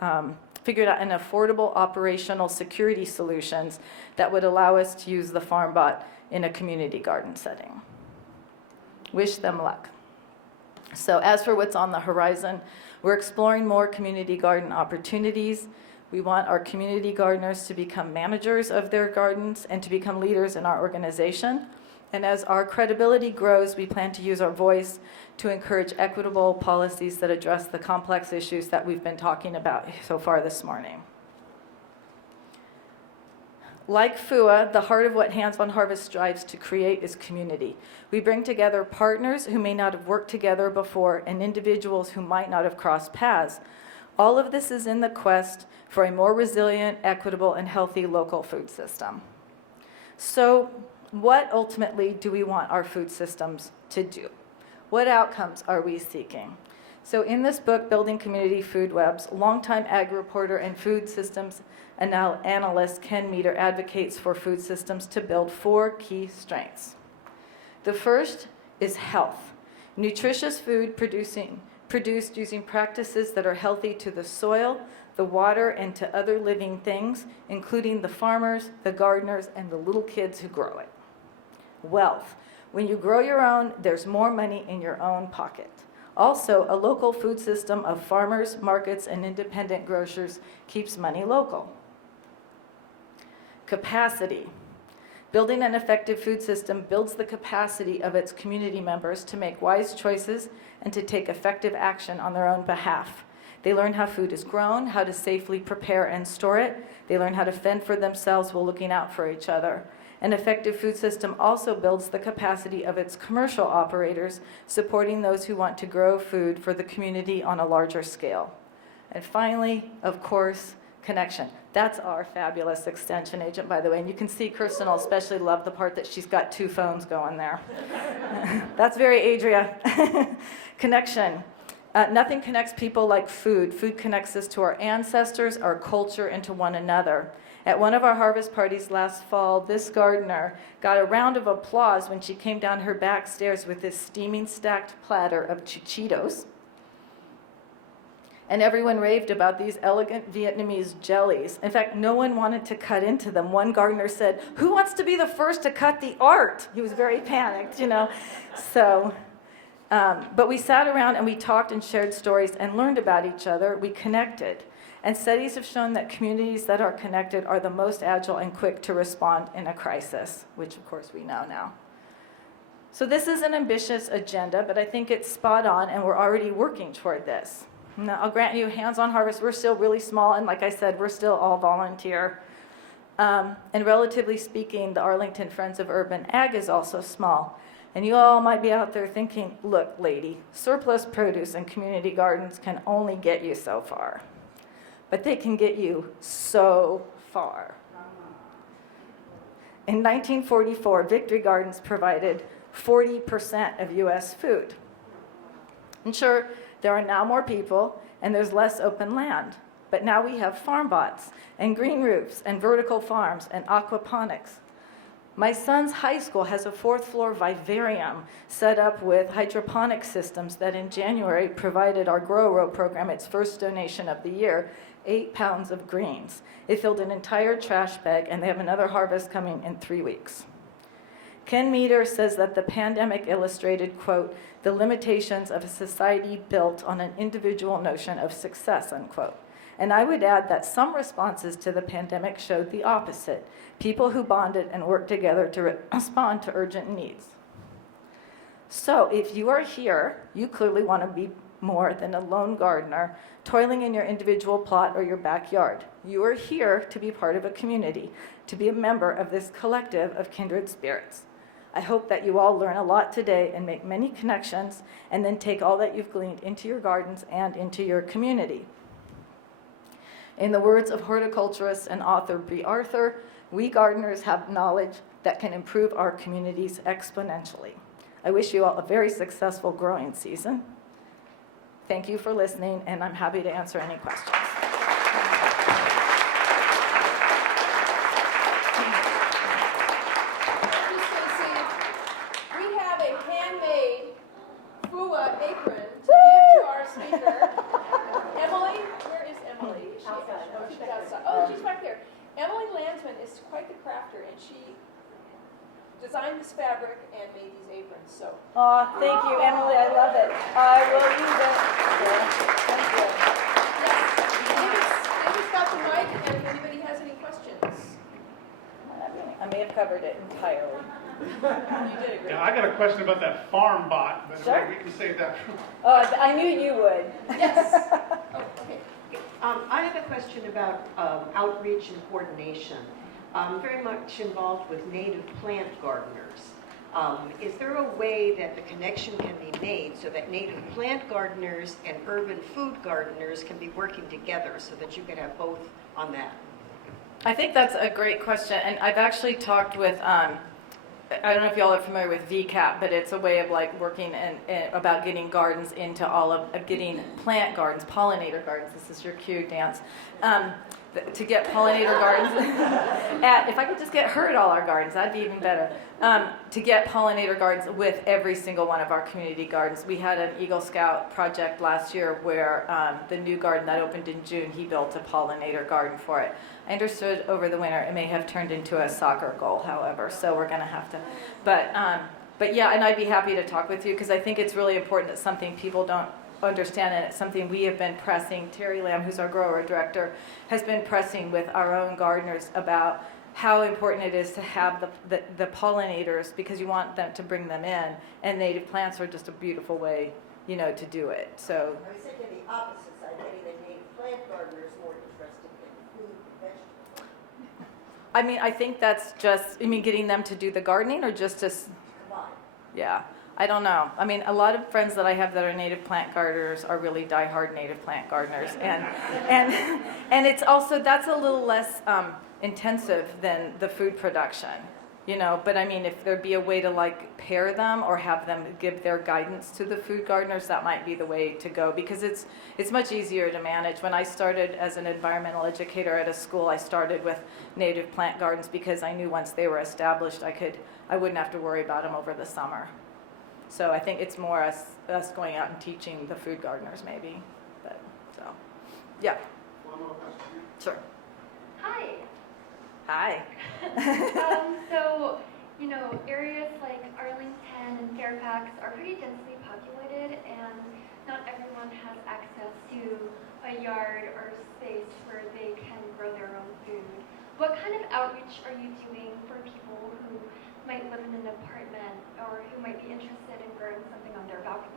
an affordable operational security solutions that would allow us to use the FarmBot in a community garden setting. Wish them luck. So as for what's on the horizon, we're exploring more community garden opportunities. We want our community gardeners to become managers of their gardens and to become leaders in our organization. And as our credibility grows, we plan to use our voice to encourage equitable policies that address the complex issues that we've been talking about so far this morning. Like FOUA, the heart of what Hands on Harvest strives to create is community. We bring together partners who may not have worked together before and individuals who might not have crossed paths. All of this is in the quest for a more resilient, equitable, and healthy local food system. So, what ultimately do we want our food systems to do? What outcomes are we seeking? So in this book, Building Community Food Webs, longtime ag reporter and food systems analyst Ken Meter advocates for food systems to build 4 key strengths. The first is health. Nutritious food produced using practices that are healthy to the soil, the water, and to other living things, including the farmers, the gardeners, and the little kids who grow it. Wealth. When you grow your own, there's more money in your own pocket. Also, a local food system of farmers, markets, and independent grocers keeps money local. Capacity. Building an effective food system builds the capacity of its community members to make wise choices and to take effective action on their own behalf. They learn how food is grown, how to safely prepare and store it. They learn how to fend for themselves while looking out for each other. An effective food system also builds the capacity of its commercial operators, supporting those who want to grow food for the community on a larger scale. And finally, of course, connection. That's our fabulous extension agent, by the way. And you can see Kirsten will especially love the part that she's got 2 phones going there. That's very Adria. Connection. Nothing connects people like food. Food connects us to our ancestors, our culture, and to one another. At one of our harvest parties last fall, this gardener got a round of applause when she came down her back stairs with this steaming stacked platter of Cheetos. And everyone raved about these elegant Vietnamese jellies. In fact, no one wanted to cut into them. One gardener said, "Who wants to be the first to cut the art?" He was very panicked, you know. So, but we sat around and we talked and shared stories and learned about each other. We connected. And studies have shown that communities that are connected are the most agile and quick to respond in a crisis, which of course we know now. So this is an ambitious agenda, but I think it's spot on, and we're already working toward this. Now, I'll grant you, Hands on Harvest, we're still really small, and like I said, we're still all volunteer. And relatively speaking, the Arlington Friends of Urban Ag is also small. And you all might be out there thinking, look, lady, surplus produce and community gardens can only get you so far. But they can get you so far. In 1944, Victory Gardens provided 40% of U.S. food. And sure, there are now more people and there's less open land. But now we have farm bots and green roofs and vertical farms and aquaponics. My son's high school has a 4th floor vivarium set up with hydroponic systems that in January provided our Grow Row program its first donation of the year, 8 pounds of greens. It filled an entire trash bag, and they have another harvest coming in 3 weeks. Ken Meter says that the pandemic illustrated, quote, the limitations of a society built on an individual notion of success, unquote. And I would add that some responses to the pandemic showed the opposite, people who bonded and worked together to respond to urgent needs. So if you are here, you clearly want to be more than a lone gardener toiling in your individual plot or your backyard. You are here to be part of a community, to be a member of this collective of kindred spirits. I hope that you all learn a lot today and make many connections, and then take all that you've gleaned into your gardens and into your community. In the words of horticulturist and author Brie Arthur, we gardeners have knowledge that can improve our communities exponentially. I wish you all a very successful growing season. Thank you for listening, and I'm happy to answer any questions. We have a handmade FOUA apron to give to our speaker. Emily, where is Emily? Is she outside. Oh, she's outside. Oh, she's back there. Emily Landsman is quite the crafter, and she designed this fabric and made these aprons. So. Oh, thank you, Emily. I love it. I will use it. Thank you. Yes. David's got the mic, and if anybody has any questions. I may have covered it entirely. You did a great Yeah, I got a question about that farm bot, but Sure. we can save that. Oh, I knew you would. Yes. Oh, okay. I have a question about outreach and coordination. I'm very much involved with native plant gardeners. Is there a way that the connection can be made so that native plant gardeners and urban food gardeners can be working together so that you can have both on that? I think that's a great question, and I've actually talked with, I don't know if y'all are familiar with VCAP, but it's a way of like working and about getting gardens into all of getting plant gardens, pollinator gardens. This is your cue, dance. To get pollinator gardens, if I could just get her at all our gardens, that'd be even better. To get pollinator gardens with every single one of our community gardens. We had an Eagle Scout project last year where the new garden that opened in June, he built a pollinator garden for it. I understood over the winter it may have turned into a soccer goal, however, so we're going to have to. But yeah, and I'd be happy to talk with you because I think it's really important. It's something people don't understand, and it's something we have been pressing. Terry Lamb, who's our grower director, has been pressing with our own gardeners about how important it is to have the pollinators because you want them to bring them in, and native plants are just a beautiful way, to do it. So I was thinking the opposite side, getting the native plant gardeners more interested in food and vegetables. I mean, I think that's just, getting them to do the gardening or just to, Combined. yeah. I don't know. I mean, a lot of friends that I have that are native plant gardeners are really diehard native plant gardeners, and it's also that's a little less intensive than the food production, But I mean, if there'd be a way to like pair them or have them give their guidance to the food gardeners, that might be the way to go because it's much easier to manage. When I started as an environmental educator at a school, I started with native plant gardens because I knew once they were established, I wouldn't have to worry about them over the summer. So I think it's more us going out and teaching the food gardeners maybe. But so, yeah. One more question. Sure. Hi. Hi. So, areas like Arlington and Fairfax are pretty densely populated, and not everyone has access to a yard or space where they can grow their own food. What kind of outreach are you doing for people who might live in an apartment or who might be interested in growing something on their balconies?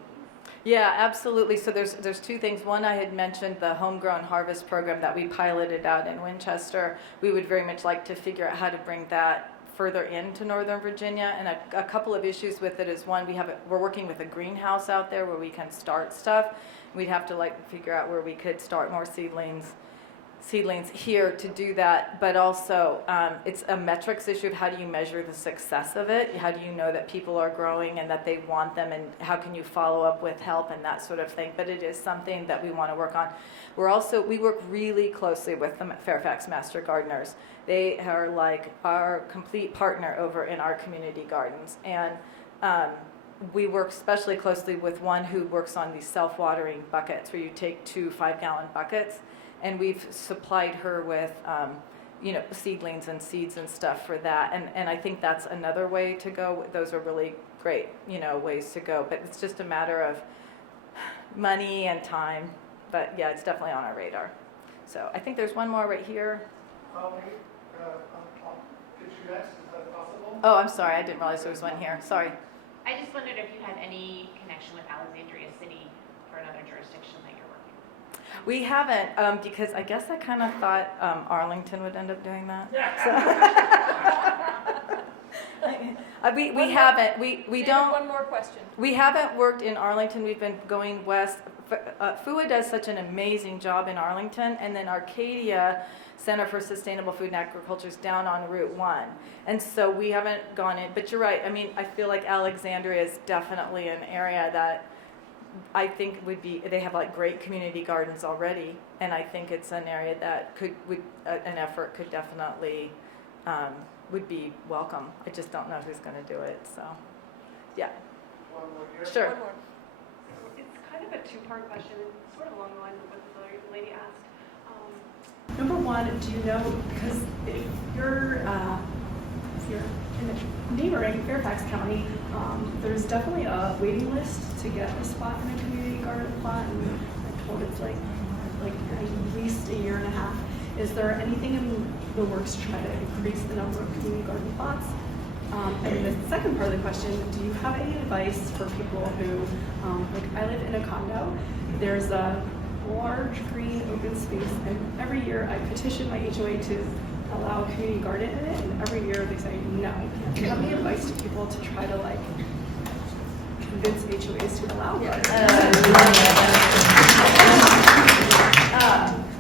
Yeah, absolutely. So there's two things. One, I had mentioned the homegrown harvest program that we piloted out in Winchester. We would very much like to figure out how to bring that further into Northern Virginia, and a couple of issues with it is one, we're working with a greenhouse out there where we can start stuff. We'd have to like figure out where we could start more seedlings here to do that, but also it's a metrics issue of how do you measure the success of it? How do you know that people are growing and that they want them, and how can you follow up with help and that sort of thing? But it is something that we want to work on. We work really closely with the Fairfax Master Gardeners. They are like our complete partner over in our community gardens, and we work especially closely with one who works on these self-watering buckets where you take 2 5-gallon buckets. And we've supplied her with, seedlings and seeds and stuff for that. And I think that's another way to go. Those are really great, ways to go. But it's just a matter of money and time. But yeah, it's definitely on our radar. So I think there's one more right here. Could you next? Is that possible? Oh, I'm sorry. I didn't realize there was one here. Sorry. I just wondered if you had any connection with Alexandria City for another jurisdiction that you're working with. We haven't, because I guess I kind of thought Arlington would end up doing that. So. We haven't. We don't. One more question. We haven't worked in Arlington. We've been going west. FOUA does such an amazing job in Arlington, and then Arcadia Center for Sustainable Food and Agriculture is down on Route 1. And so we haven't gone in. But you're right. I mean, I feel like Alexandria is definitely an area that I think they have like great community gardens already, and I think it's an area that an effort could definitely would be welcome. I just don't know who's going to do it. So, yeah. One more here. Sure. One more. It's kind of a two-part question, sort of along the lines of what the lady asked. Number one, do you know, because if you're in the neighboring Fairfax County, there's definitely a waiting list to get a spot in a community garden plot, and I'm told it's like at least a year and a half. Is there anything in the works to try to increase the number of community garden plots? And the second part of the question, do you have any advice for people who, I live in a condo, there's a large green open space, and every year I petition my HOA to allow a community garden in it, and every year they say no. Do you have any advice to people to try to convince HOAs to allow gardens?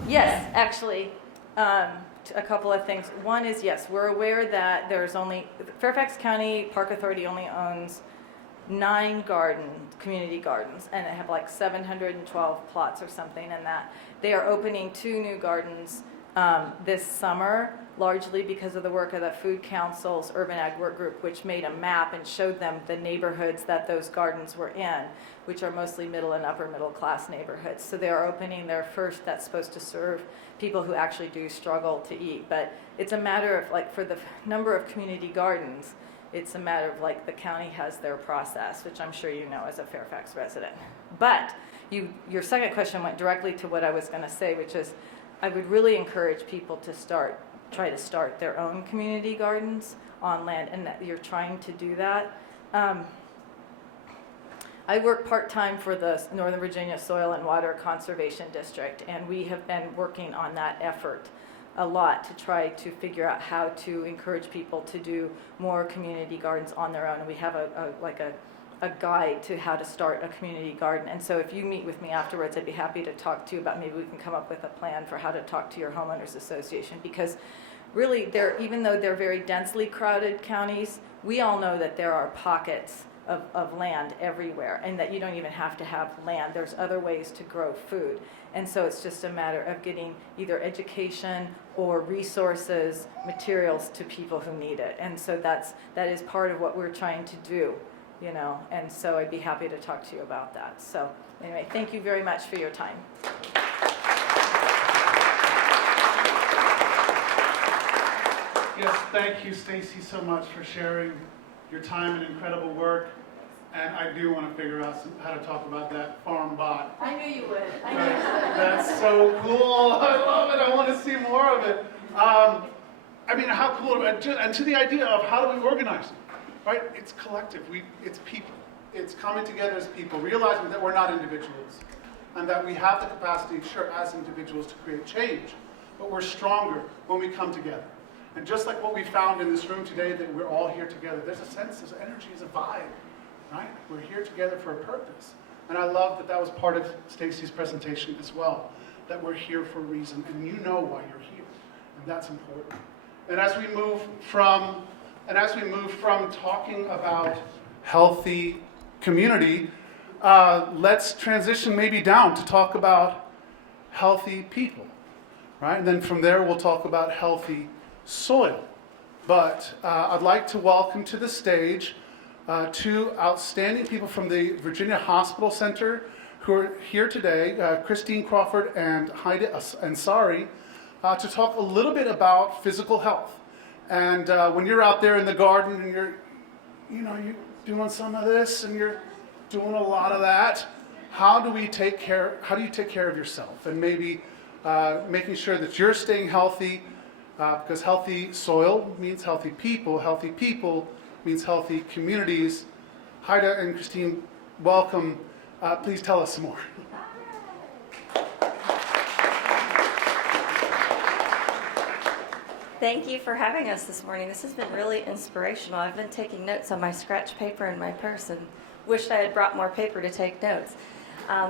Yes, actually, a couple of things. One is, yes, we're aware that Fairfax County Park Authority only owns 9 community gardens, and they have like 712 plots or something, and that they are opening 2 new gardens this summer, largely because of the work of the Food Council's Urban Ag Work Group, which made a map and showed them the neighborhoods that those gardens were in, which are mostly middle and upper middle class neighborhoods. So they are opening their first that's supposed to serve people who actually do struggle to eat. But it's a matter of for the number of community gardens, it's a matter of the county has their process, which I'm sure you know as a Fairfax resident. But your second question went directly to what I was going to say, which is I would really encourage people to try to start their own community gardens on land, and that you're trying to do that. I work part-time for the Northern Virginia Soil and Water Conservation District, and we have been working on that effort a lot to try to figure out how to encourage people to do more community gardens on their own. And we have a guide to how to start a community garden. And so if you meet with me afterwards, I'd be happy to talk to you about, maybe we can come up with a plan for how to talk to your homeowners association, because really even though they're very densely crowded counties, we all know that there are pockets of land everywhere, and that you don't even have to have land. There's other ways to grow food. And so it's just a matter of getting either education or resources, materials to people who need it. And so that is part of what we're trying to do, and so I'd be happy to talk to you about that. So anyway, thank you very much for your time. Yes, thank you, Stacey, so much for sharing your time and incredible work. And I do want to figure out how to talk about that farm bot. I knew you would. That's so cool. I love it. I want to see more of it. How cool. And to the idea of how do we organize it, right? It's collective. It's people. It's coming together as people, realizing that we're not individuals, and that we have the capacity, sure, as individuals to create change, but we're stronger when we come together. And just like what we found in this room today, that we're all here together, there's a sense, there's energy, there's a vibe, right? We're here together for a purpose. And I love that that was part of Stacey's presentation as well, that we're here for a reason, and you know why you're here, and that's important. And as we move from talking about healthy community, let's transition maybe down to talk about healthy people, right? And then from there we'll talk about healthy soil. But I'd like to welcome to the stage two outstanding people from the Virginia Hospital Center who are here today, Christine Crawford and Haideh Ansari, to talk a little bit about physical health. And when you're out there in the garden and you're doing some of this and you're doing a lot of that, how do you take care of yourself? And maybe making sure that you're staying healthy, because healthy soil means healthy people means healthy communities. Haideh and Christine, welcome. Please tell us some more. Thank you for having us this morning. This has been really inspirational. I've been taking notes on my scratch paper in my purse and wished I had brought more paper to take notes.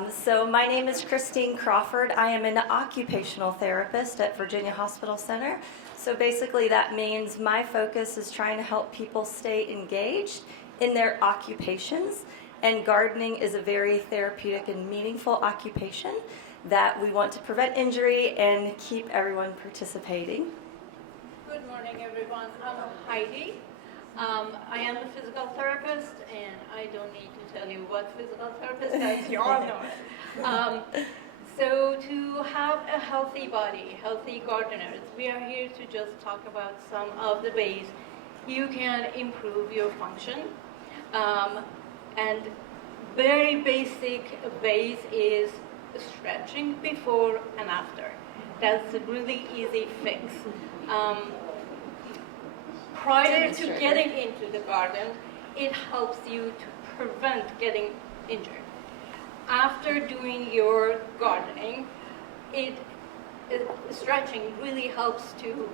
So my name is Christine Crawford. I am an occupational therapist at Virginia Hospital Center. So basically that means my focus is trying to help people stay engaged in their occupations. And gardening is a very therapeutic and meaningful occupation that we want to prevent injury and keep everyone participating. Good morning, everyone. I'm Haideh. I am a physical therapist, and I don't need to tell you what physical therapist does. You all know it. So to have a healthy body, healthy gardeners, we are here to just talk about some of the ways you can improve your function. And very basic ways is stretching before and after. That's a really easy fix. Prior to getting into the garden, it helps you to prevent getting injured. After doing your gardening, stretching really helps to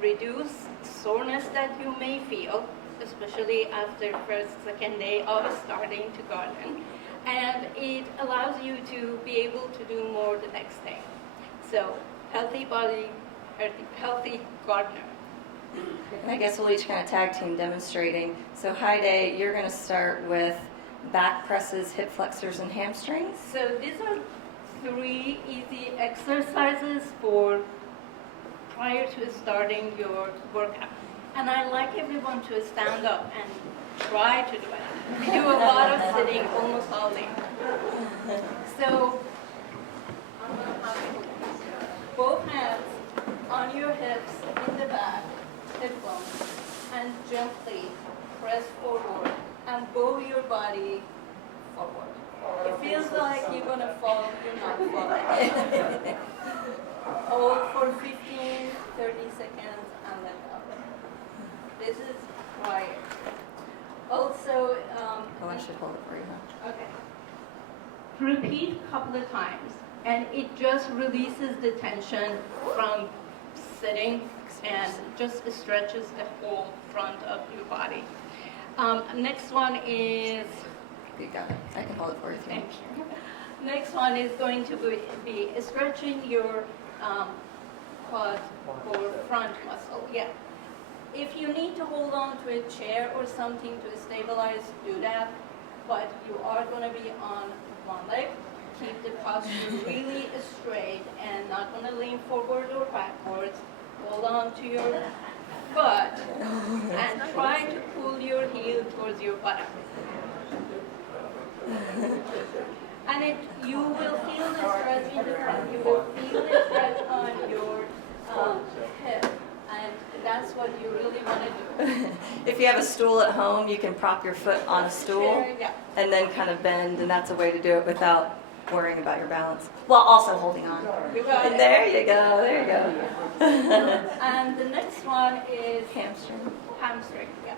reduce soreness that you may feel, especially after first, second day of starting to garden, and it allows you to be able to do more the next day. So, healthy body, healthy gardener. And I guess we'll each kind of tag team demonstrating. So Haideh, you're going to start with back presses, hip flexors, and hamstrings. So these are 3 easy exercises for prior to starting your workout. And I like everyone to stand up and try to do it. We do a lot of sitting almost all day. So both hands on your hips in the back, hip bones, and gently press forward and bow your body forward. It feels like you're going to fall, you're not falling. Hold for 15, 30 seconds and let go. This is quiet. Also, I should hold it for you, huh? okay. Repeat a couple of times, and it just releases the tension from sitting and just stretches the whole front of your body. Next one is... You got it. I can hold it for you. Thank you. Next one is going to be stretching your quad or front muscle. Yeah. If you need to hold on to a chair or something to stabilize, do that. But you are going to be on one leg. Keep the posture really straight and not going to lean forward or backwards. Hold on to your butt and try to pull your heel towards your buttock. And you will feel the stretch in the front. You will feel the stretch on your hip. And that's what you really want to do. If you have a stool at home, you can prop your foot on a stool Chair, yeah. and then kind of bend, and that's a way to do it without worrying about your balance, while also holding on. You got it. There you go, there you go. And the next one is Hamstring. hamstring. Yeah.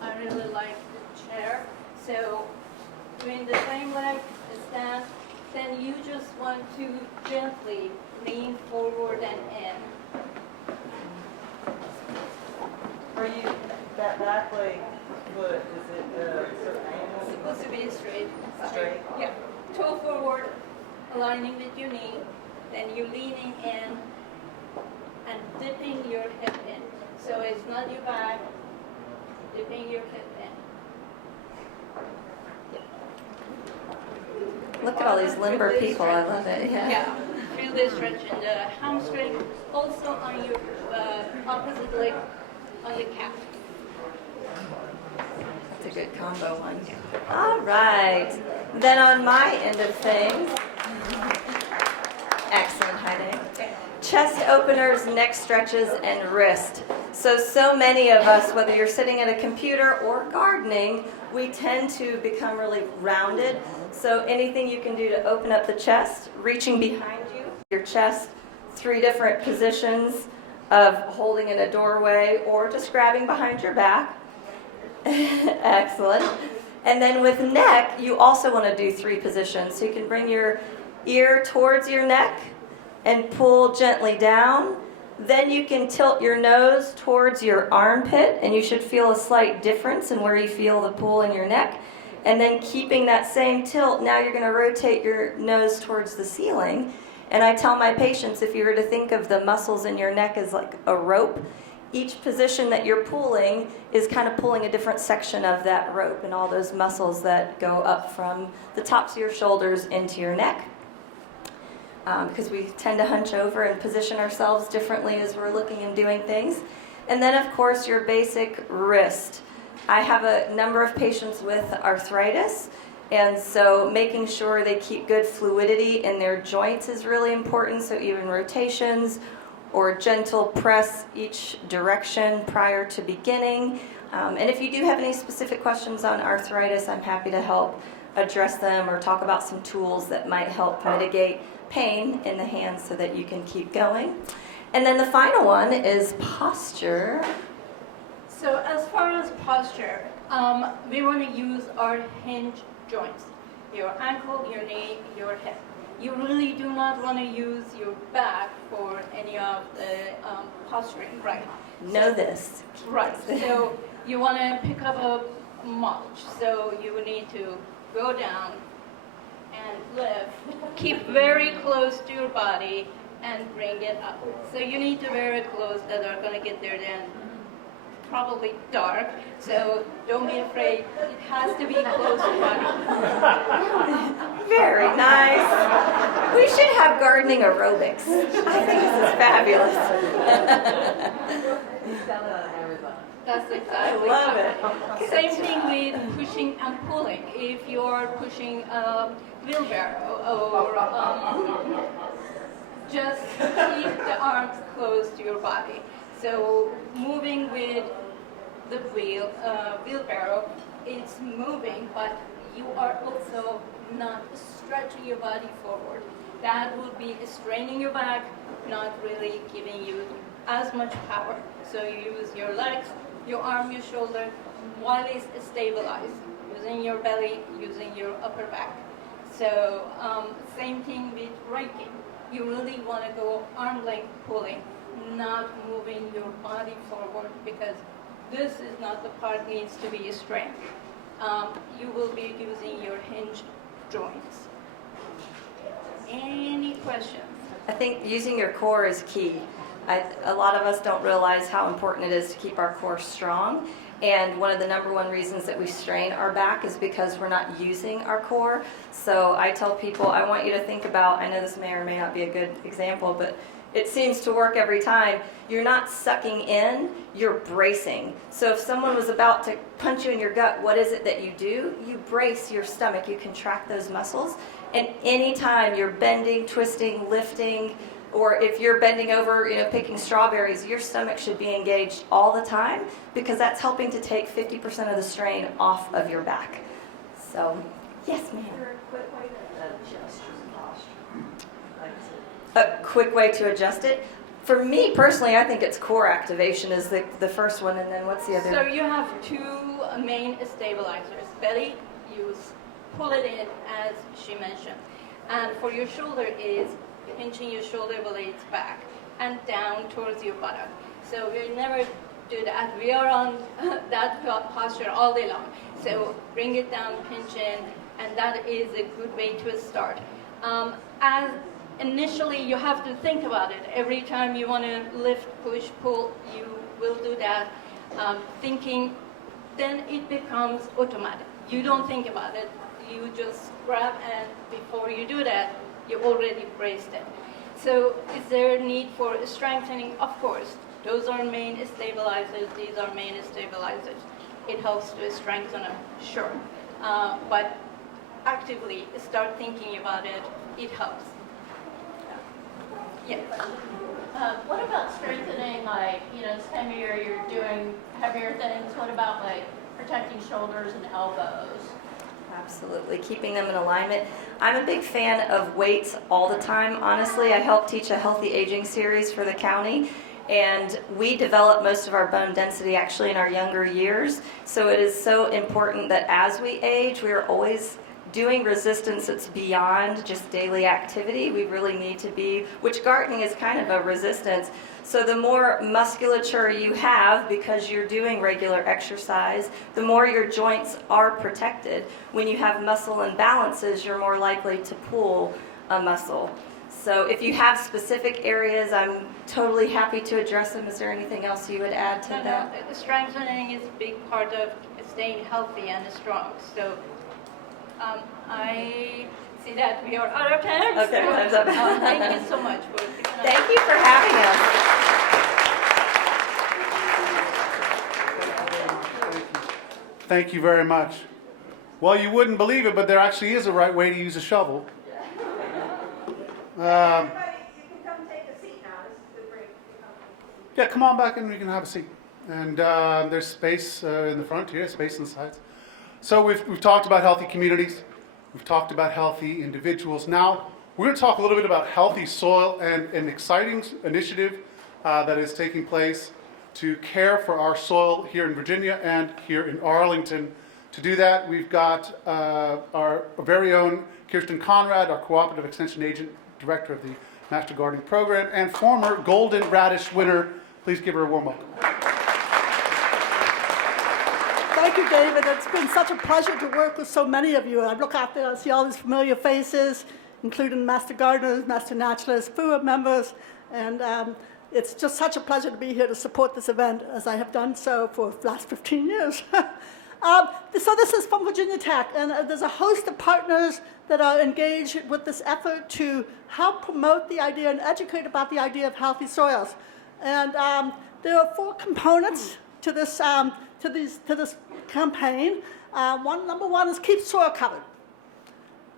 I really like the chair. So doing the same leg, stand, then you just want to gently lean forward and in. Are you that back leg foot? Is it a certain angle? It's supposed to be straight. Straight? Yeah. Toe forward, aligning with your knee. Then you're leaning in and dipping your hip in. So it's not your back, dipping your hip in. Look at all these limber people. I love it. Yeah. Feel the stretch in the hamstring, also on your opposite leg, on the calf. That's a good combo one. All right. Then on my end of things, excellent, Haideh. Chest openers, neck stretches, and wrist. So many of us, whether you're sitting at a computer or gardening, we tend to become really rounded. So anything you can do to open up the chest, reaching behind you, your chest, 3 different positions of holding in a doorway or just grabbing behind your back. Excellent. And then with neck, you also want to do 3 positions. So you can bring your ear towards your neck and pull gently down. Then you can tilt your nose towards your armpit, and you should feel a slight difference in where you feel the pull in your neck. And then keeping that same tilt, now you're going to rotate your nose towards the ceiling. And I tell my patients, if you were to think of the muscles in your neck as like a rope, each position that you're pulling is kind of pulling a different section of that rope and all those muscles that go up from the tops of your shoulders into your neck. Because we tend to hunch over and position ourselves differently as we're looking and doing things. And then, of course, your basic wrist. I have a number of patients with arthritis, and so making sure they keep good fluidity in their joints is really important. So even rotations or gentle press each direction prior to beginning. And if you do have any specific questions on arthritis, I'm happy to help address them or talk about some tools that might help mitigate pain in the hands so that you can keep going. And then the final one is posture. So as far as posture, we want to use our hinge joints, your ankle, your knee, your hip. You really do not want to use your back for any of the posturing, right? Know this. Right, so you want to pick up a mulch, so you would need to go down and lift, keep very close to your body and bring it up. So you need to wear clothes that are going to get there then probably dark, so don't be afraid. It has to be close to body. Very nice. We should have gardening aerobics. I think this is fabulous. That's exactly. Love it. Same thing with pushing and pulling. If you're pushing a wheelbarrow or just keep the arms close to your body. So moving with the wheelbarrow, it's moving, but you are also not stretching your body forward. That will be straining your back, not really giving you as much power. So you use your legs, your arm, your shoulder, while it's stabilized, using your belly, using your upper back. So same thing with raking. You really want to go arm length pulling, not moving your body forward, because this is not the part needs to be strained. You will be using your hinge joints. Any questions? I think using your core is key. A lot of us don't realize how important it is to keep our core strong. And one of the number one reasons that we strain our back is because we're not using our core. So I tell people, I want you to think about, I know this may or may not be a good example, but it seems to work every time. You're not sucking in, you're bracing. So if someone was about to punch you in your gut, what is it that you do? You brace your stomach, you contract those muscles. And anytime you're bending, twisting, lifting, or if you're bending over, picking strawberries, your stomach should be engaged all the time, because that's helping to take 50% of the strain off of your back. So, yes, ma'am. A quick way to adjust it? For me personally, I think it's core activation is the first one, and then what's the other? So you have two main stabilizers. Belly, you pull it in, as she mentioned. And for your shoulder is pinching your shoulder blades back and down towards your buttock. So we never do that. We are on that posture all day long. So bring it down, pinch in, and that is a good way to start. As initially, you have to think about it. Every time you want to lift, push, pull, you will do that. Thinking, then it becomes automatic. You don't think about it. You just grab, and before you do that, you already braced it. So is there a need for strengthening? Of course. Those are main stabilizers. These are main stabilizers. It helps to strengthen them, sure. But actively start thinking about it. It helps. Yes. What about strengthening, like, this time of year you're doing heavier things? What about, like, protecting shoulders and elbows? Absolutely, keeping them in alignment. I'm a big fan of weights all the time, honestly. I help teach a healthy aging series for the county, and we develop most of our bone density actually in our younger years. So it is so important that as we age, we are always doing resistance that's beyond just daily activity. We really need to be, which gardening is kind of a resistance. So the more musculature you have because you're doing regular exercise, the more your joints are protected. When you have muscle imbalances, you're more likely to pull a muscle. So if you have specific areas, I'm totally happy to address them. Is there anything else you would add to that? No, strengthening is a big part of staying healthy and strong. So I see that we are out of time. Okay, so, time's up. thank you so much for Thank you for having us. Thank you very much. Well, you wouldn't believe it, but there actually is a right way to use a shovel. Everybody, you can come take a seat now. This is a good break. Yeah, come on back and we can have a seat. And there's space in the front here, space on the sides. So we've talked about healthy communities. We've talked about healthy individuals. Now, we're going to talk a little bit about healthy soil and an exciting initiative that is taking place to care for our soil here in Virginia and here in Arlington. To do that, we've got our very own Kirsten Conrad, our Cooperative Extension Agent, Director of the Master Gardening Program, and former Golden Radish winner. Please give her a warm welcome. Thank you, David. It's been such a pleasure to work with so many of you. I look out there, I see all these familiar faces, including Master Gardeners, Master Naturalists, FOUA members, and it's just such a pleasure to be here to support this event, as I have done so for the last 15 years. So this is from Virginia Tech, and there's a host of partners that are engaged with this effort to help promote the idea and educate about the idea of healthy soils. And there are 4 components to this campaign. Number one is keep soil covered.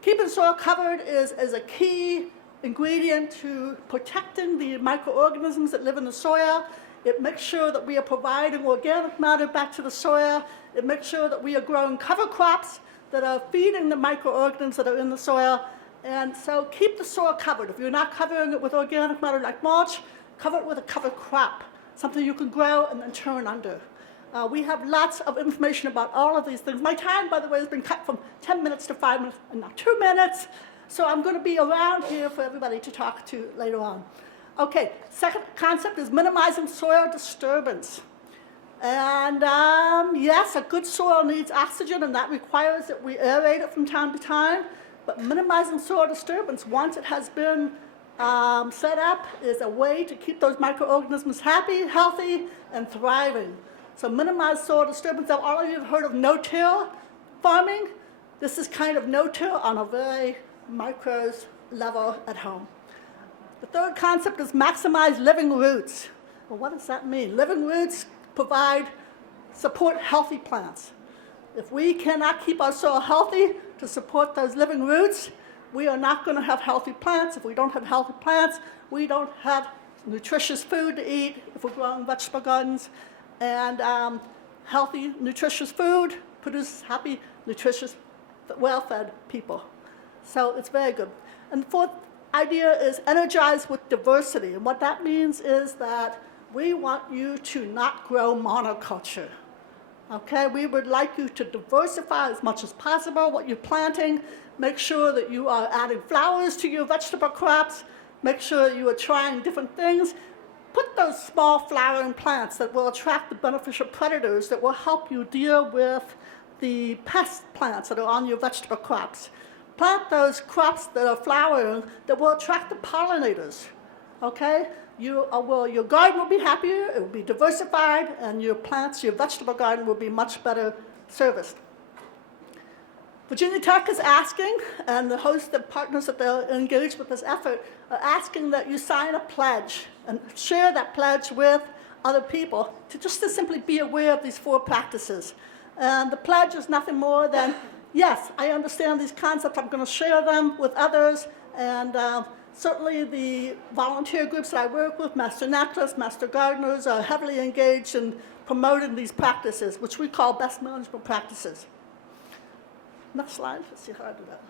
Keeping soil covered is a key ingredient to protecting the microorganisms that live in the soil. It makes sure that we are providing organic matter back to the soil. It makes sure that we are growing cover crops that are feeding the microorganisms that are in the soil. And so keep the soil covered. If you're not covering it with organic matter like mulch, cover it with a cover crop, something you can grow and then turn under. We have lots of information about all of these things. My time, by the way, has been cut from 10 minutes to 5 minutes and now 2 minutes. So I'm going to be around here for everybody to talk to later on. Okay, second concept is minimizing soil disturbance. And yes, a good soil needs oxygen, and that requires that we aerate it from time to time. But minimizing soil disturbance, once it has been set up, is a way to keep those microorganisms happy, healthy, and thriving. So minimize soil disturbance. Now, all of you have heard of no-till farming. This is kind of no-till on a very micro level at home. The third concept is maximize living roots. Well, what does that mean? Living roots support healthy plants. If we cannot keep our soil healthy to support those living roots, we are not going to have healthy plants. If we don't have healthy plants, we don't have nutritious food to eat if we're growing vegetable gardens. And healthy, nutritious food produces happy, nutritious, well-fed people. So it's very good. And the fourth idea is energize with diversity. And what that means is that we want you to not grow monoculture. Okay, we would like you to diversify as much as possible what you're planting. Make sure that you are adding flowers to your vegetable crops. Make sure you are trying different things. Put those small flowering plants that will attract the beneficial predators that will help you deal with the pest plants that are on your vegetable crops. Plant those crops that are flowering that will attract the pollinators. Okay? Your garden will be happier, it will be diversified, and your plants, your vegetable garden will be much better serviced. Virginia Tech is asking, and the host and partners that they're engaged with this effort are asking that you sign a pledge and share that pledge with other people to simply be aware of these 4 practices. And the pledge is nothing more than, yes, I understand these concepts, I'm going to share them with others, and certainly the volunteer groups that I work with, Master Naturalists, Master Gardeners, are heavily engaged in promoting these practices, which we call best management practices. Next slide, let's see how I do that.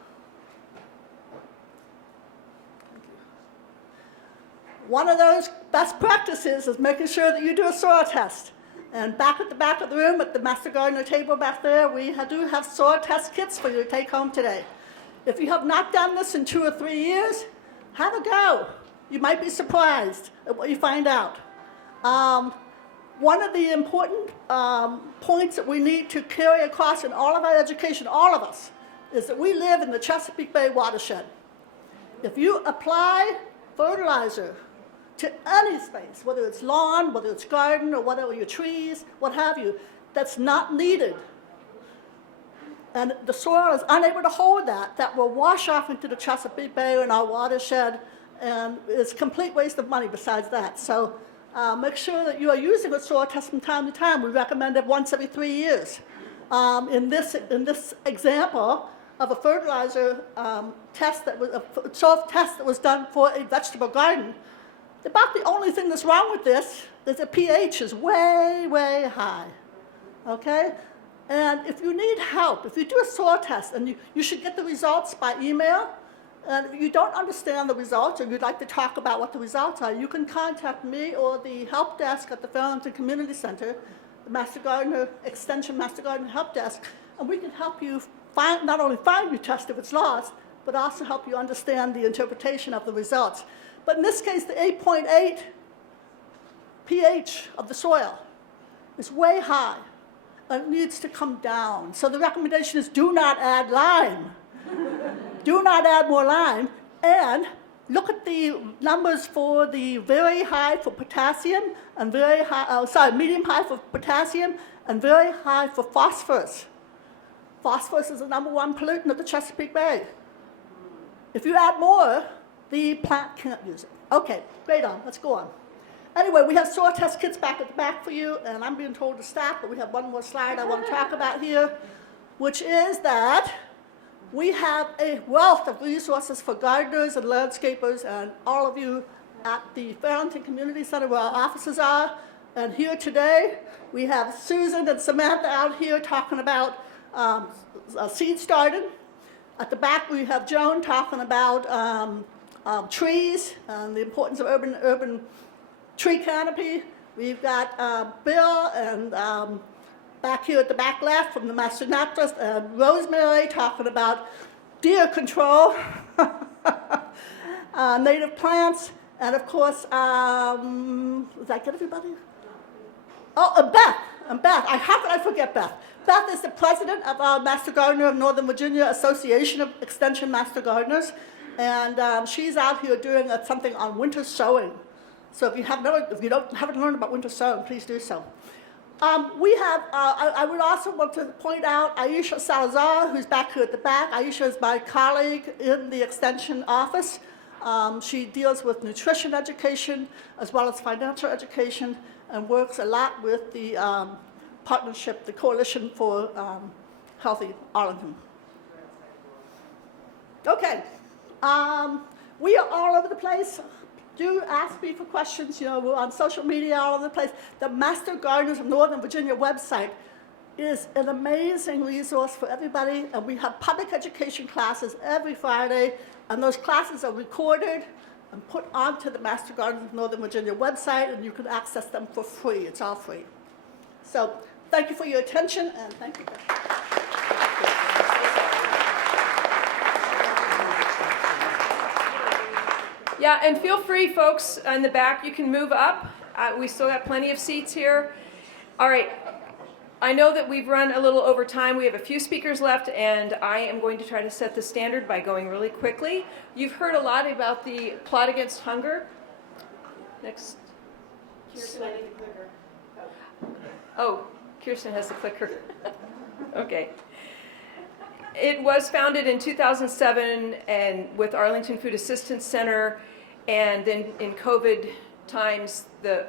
Thank you. One of those best practices is making sure that you do a soil test. And back at the back of the room, at the Master Gardener table back there, we do have soil test kits for you to take home today. If you have not done this in 2 or 3 years, have a go. You might be surprised at what you find out. One of the important points that we need to carry across in all of our education, all of us, is that we live in the Chesapeake Bay watershed. If you apply fertilizer to any space, whether it's lawn, whether it's garden, or whatever, your trees, what have you, that's not needed, and the soil is unable to hold that will wash off into the Chesapeake Bay and our watershed, and it's a complete waste of money besides that. So make sure that you are using a soil test from time to time. We recommend it once every 3 years. In this example of a fertilizer test a soil test that was done for a vegetable garden, about the only thing that's wrong with this is the pH is way, way high. Okay? And if you need help, if you do a soil test, and you should get the results by email, and if you don't understand the results or you'd like to talk about what the results are, you can contact me or the help desk at the Arlington Community Center, the Master Gardener Extension Master Gardener Help Desk, and we can help you not only find your test if it's lost, but also help you understand the interpretation of the results. But in this case, the 8.8 pH of the soil is way high, and it needs to come down. So the recommendation is do not add lime. Do not add more lime, and look at the numbers for the very high for potassium and very high, medium high for potassium and very high for phosphorus. Phosphorus is the #1 pollutant of the Chesapeake Bay. If you add more, the plant can't use it. Okay, great on, let's go on. Anyway, we have soil test kits back at the back for you, and I'm being told to stop, but we have one more slide I want to talk about here, which is that we have a wealth of resources for gardeners and landscapers and all of you at the Arlington Community Center where our offices are. And here today, we have Susan and Samantha out here talking about seed starting. At the back, we have Joan talking about trees and the importance of urban tree canopy. We've got Bill and back here at the back left from the Master Naturalist, and Rosemary talking about deer control, native plants, and of course, did I get everybody? Oh, and Beth. How could I forget Beth? Beth is the president of our Master Gardener of Northern Virginia Association of Extension Master Gardeners, and she's out here doing something on winter sowing. So if you haven't learned about winter sowing, please do so. I would also want to point out Aisha Salazar, who's back here at the back. Aisha is my colleague in the Extension office. She deals with nutrition education as well as financial education and works a lot with the partnership, the Coalition for Healthy Arlington. Okay, we are all over the place. Do ask me for questions. We're on social media all over the place. The Master Gardeners of Northern Virginia website is an amazing resource for everybody, and we have public education classes every Friday, and those classes are recorded and put onto the Master Gardeners of Northern Virginia website, and you can access them for free. It's all free. So Thank you for your attention, and thank you. Yeah, and feel free, folks, in the back, you can move up. We still got plenty of seats here. All right. I know that we've run a little over time. We have a few speakers left, and I am going to try to set the standard by going really quickly. You've heard a lot about the plot against hunger. Next. Kirsten, I need the clicker. Oh, Kirsten has the clicker. Okay. It was founded in 2007 and with Arlington Food Assistance Center, and then in COVID times, the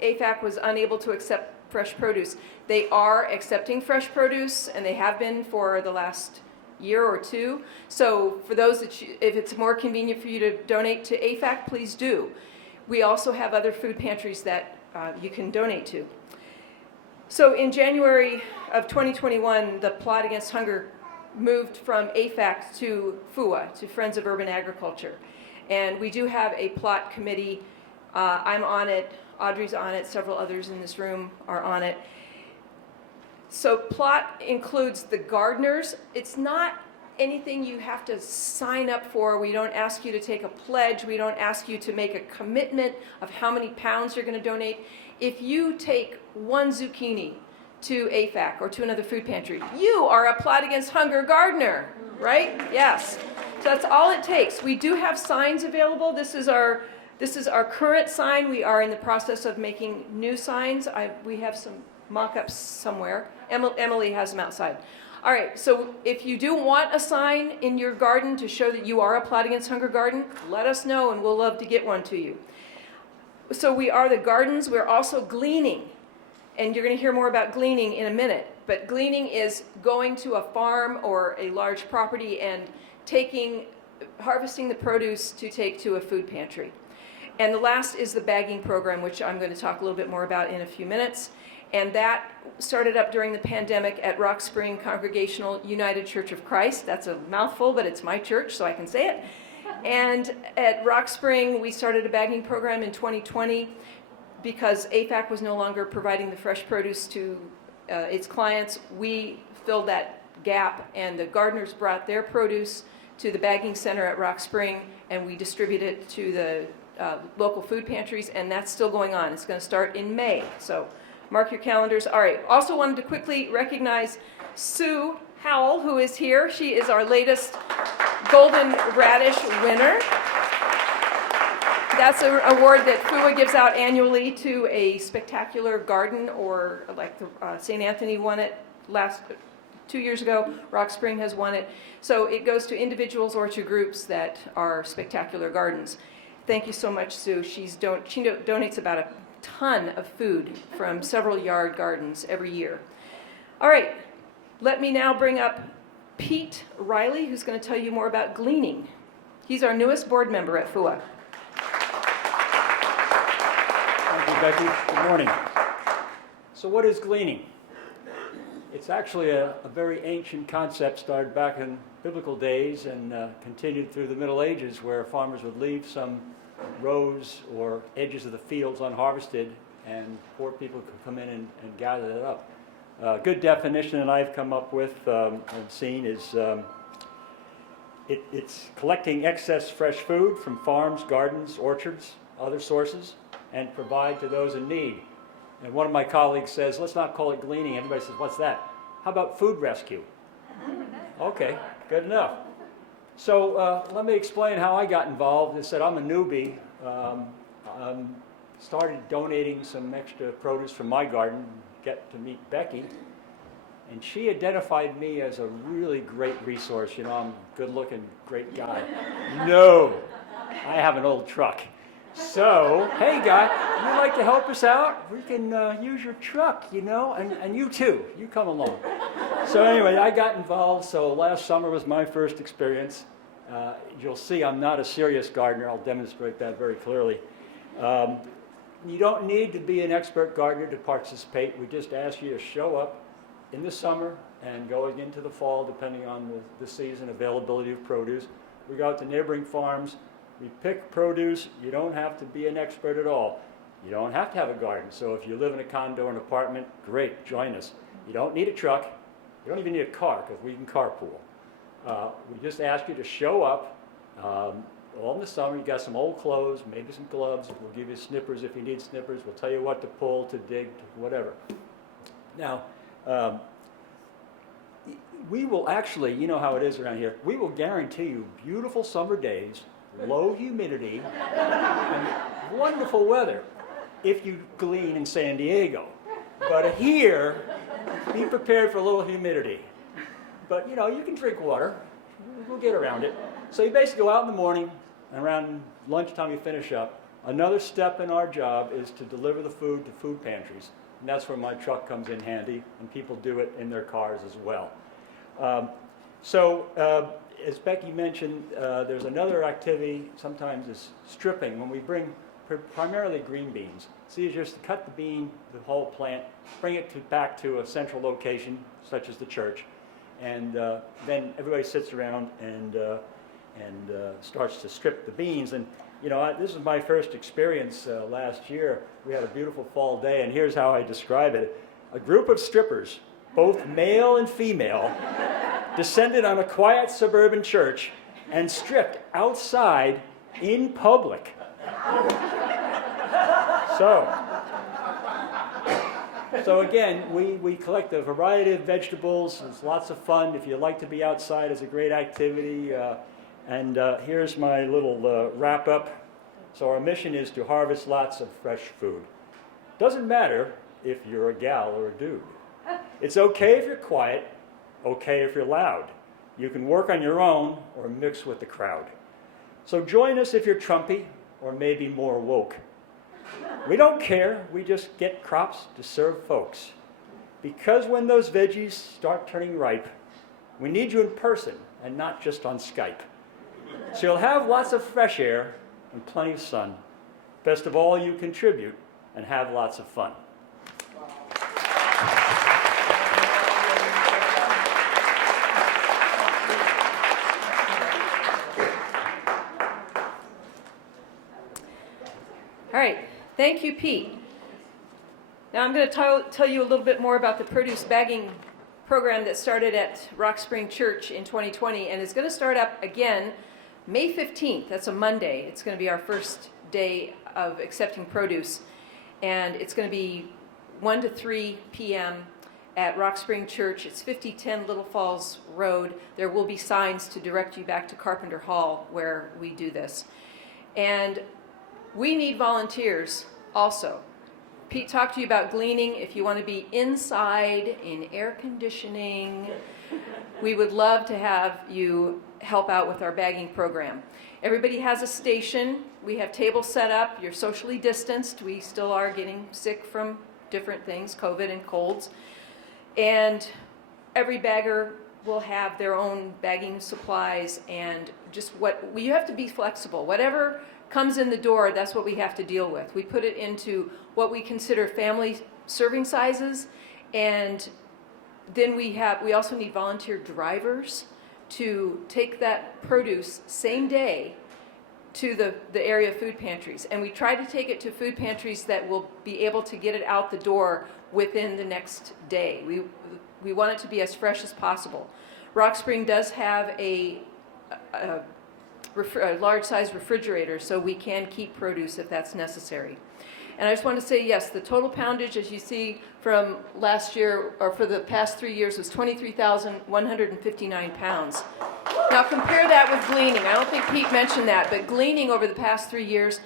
AFAC was unable to accept fresh produce. They are accepting fresh produce, and they have been for the last year or two. So for those that if it's more convenient for you to donate to AFAC, please do. We also have other food pantries that you can donate to. So in January of 2021, the Plot Against Hunger moved from AFAC to FOUA, to Friends of Urban Agriculture. And we do have a plot committee. I'm on it. Audrey's on it. Several others in this room are on it. So plot includes the gardeners. It's not anything you have to sign up for. We don't ask you to take a pledge. We don't ask you to make a commitment of how many pounds you're going to donate. If you take one zucchini to AFAC or to another food pantry, you are a Plot Against Hunger gardener, right? Yes. So that's all it takes. We do have signs available. This is our current sign. We are in the process of making new signs. We have some mock-ups somewhere. Emily has them outside. All right, so if you do want a sign in your garden to show that you are a Plot Against Hunger garden, let us know and we'll love to get one to you. So we are the gardens. We're also Gleaning. And you're going to hear more about Gleaning in a minute. But Gleaning is going to a farm or a large property and harvesting the produce to take to a food pantry. And the last is the bagging program, which I'm going to talk a little bit more about in a few minutes. And that started up during the pandemic at Rock Spring Congregational United Church of Christ. That's a mouthful, but it's my church, so I can say it. And at Rock Spring, we started a bagging program in 2020 because AFAC was no longer providing the fresh produce to its clients. We filled that gap, and the gardeners brought their produce to the bagging center at Rock Spring, and we distributed it to the local food pantries, and that's still going on. It's going to start in May, so mark your calendars. All right, also wanted to quickly recognize Sue Howell, who is here. She is our latest Golden Radish winner. That's an award that FOUA gives out annually to a spectacular garden, or like St. Anthony won it 2 years ago. Rock Spring has won it. So it goes to individuals or to groups that are spectacular gardens. Thank you so much, Sue. She donates about a ton of food from several yard gardens every year. All right, let me now bring up Pete Riley, who's going to tell you more about Gleaning. He's our newest board member at FOUA. Thank you, Becky. Good morning. So what is Gleaning? It's actually a very ancient concept, started back in biblical days and continued through the Middle Ages, where farmers would leave some rows or edges of the fields unharvested, and poor people could come in and gather it up. A good definition that I've come up with and seen is it's collecting excess fresh food from farms, gardens, orchards, other sources, and provide to those in need. And one of my colleagues says, let's not call it gleaning. Everybody says, what's that? How about food rescue? Okay, good enough. So let me explain how I got involved. I said I'm a newbie. Started donating some extra produce from my garden, get to meet Becky, and she identified me as a really great resource. You know, I'm a good-looking, great guy. No, I have an old truck. So, hey guy, you'd like to help us out? We can use your truck, you know, and you too, you come along. So anyway, I got involved, so last summer was my first experience. You'll see I'm not a serious gardener. I'll demonstrate that very clearly. You don't need to be an expert gardener to participate. We just ask you to show up in the summer and going into the fall, depending on the season, availability of produce. We go out to neighboring farms. We pick produce. You don't have to be an expert at all. You don't have to have a garden. So if you live in a condo or an apartment, great, join us. You don't need a truck. You don't even need a car because we can carpool. We just ask you to show up. All in the summer, you got some old clothes, maybe some gloves. We'll give you snippers if you need snippers. We'll tell you what to pull, to dig, to whatever. Now, we will actually, you know how it is around here, we will guarantee you beautiful summer days, low humidity, and wonderful weather if you glean in San Diego. But here, be prepared for a little humidity. But you know, you can drink water. We'll get around it. So you basically go out in the morning, and around lunchtime you finish up. Another step in our job is to deliver the food to food pantries. And that's where my truck comes in handy, and people do it in their cars as well. As Becky mentioned, there's another activity sometimes is stripping. When we bring primarily green beans, it's easier just to cut the bean, the whole plant, bring it back to a central location, such as the church, and then everybody sits around and starts to strip the beans. And you know, this is my first experience last year. We had a beautiful fall day, and here's how I describe it. A group of strippers, both male and female, descended on a quiet suburban church and stripped outside in public. So again, we collect a variety of vegetables. It's lots of fun. If you like to be outside, it's a great activity. Here's my little wrap-up. So our mission is to harvest lots of fresh food. Doesn't matter if you're a gal or a dude. It's okay if you're quiet, okay if you're loud. You can work on your own or mix with the crowd. So join us if you're Trumpy or maybe more woke. We don't care, we just get crops to serve folks. Because when those veggies start turning ripe, we need you in person and not just on Skype. So you'll have lots of fresh air and plenty of sun. Best of all, you contribute and have lots of fun. All right, thank you, Pete. Now I'm going to tell you a little bit more about the produce bagging program that started at Rock Spring Church in 2020 and is going to start up again May 15th. That's a Monday. It's going to be our first day of accepting produce, and it's going to be 1 to 3 p.m. at Rock Spring Church. It's 5010 Little Falls Road. There will be signs to direct you back to Carpenter Hall where we do this. And we need volunteers also. Pete talked to you about gleaning. If you want to be inside in air conditioning, we would love to have you help out with our bagging program. Everybody has a station. We have tables set up. You're socially distanced. We still are getting sick from different things, COVID and colds. And every bagger will have their own bagging supplies and just you have to be flexible. Whatever comes in the door, that's what we have to deal with. We put it into what we consider family serving sizes, and then we also need volunteer drivers to take that produce same day to the area food pantries. And we try to take it to food pantries that will be able to get it out the door within the next day. We want it to be as fresh as possible. Rock Spring does have a large size refrigerator, so we can keep produce if that's necessary. And I just want to say, yes, the total poundage, as you see from last year, or for the past 3 years, was 23,159 pounds. Now compare that with gleaning. I don't think Pete mentioned that, but gleaning over the past 3 years,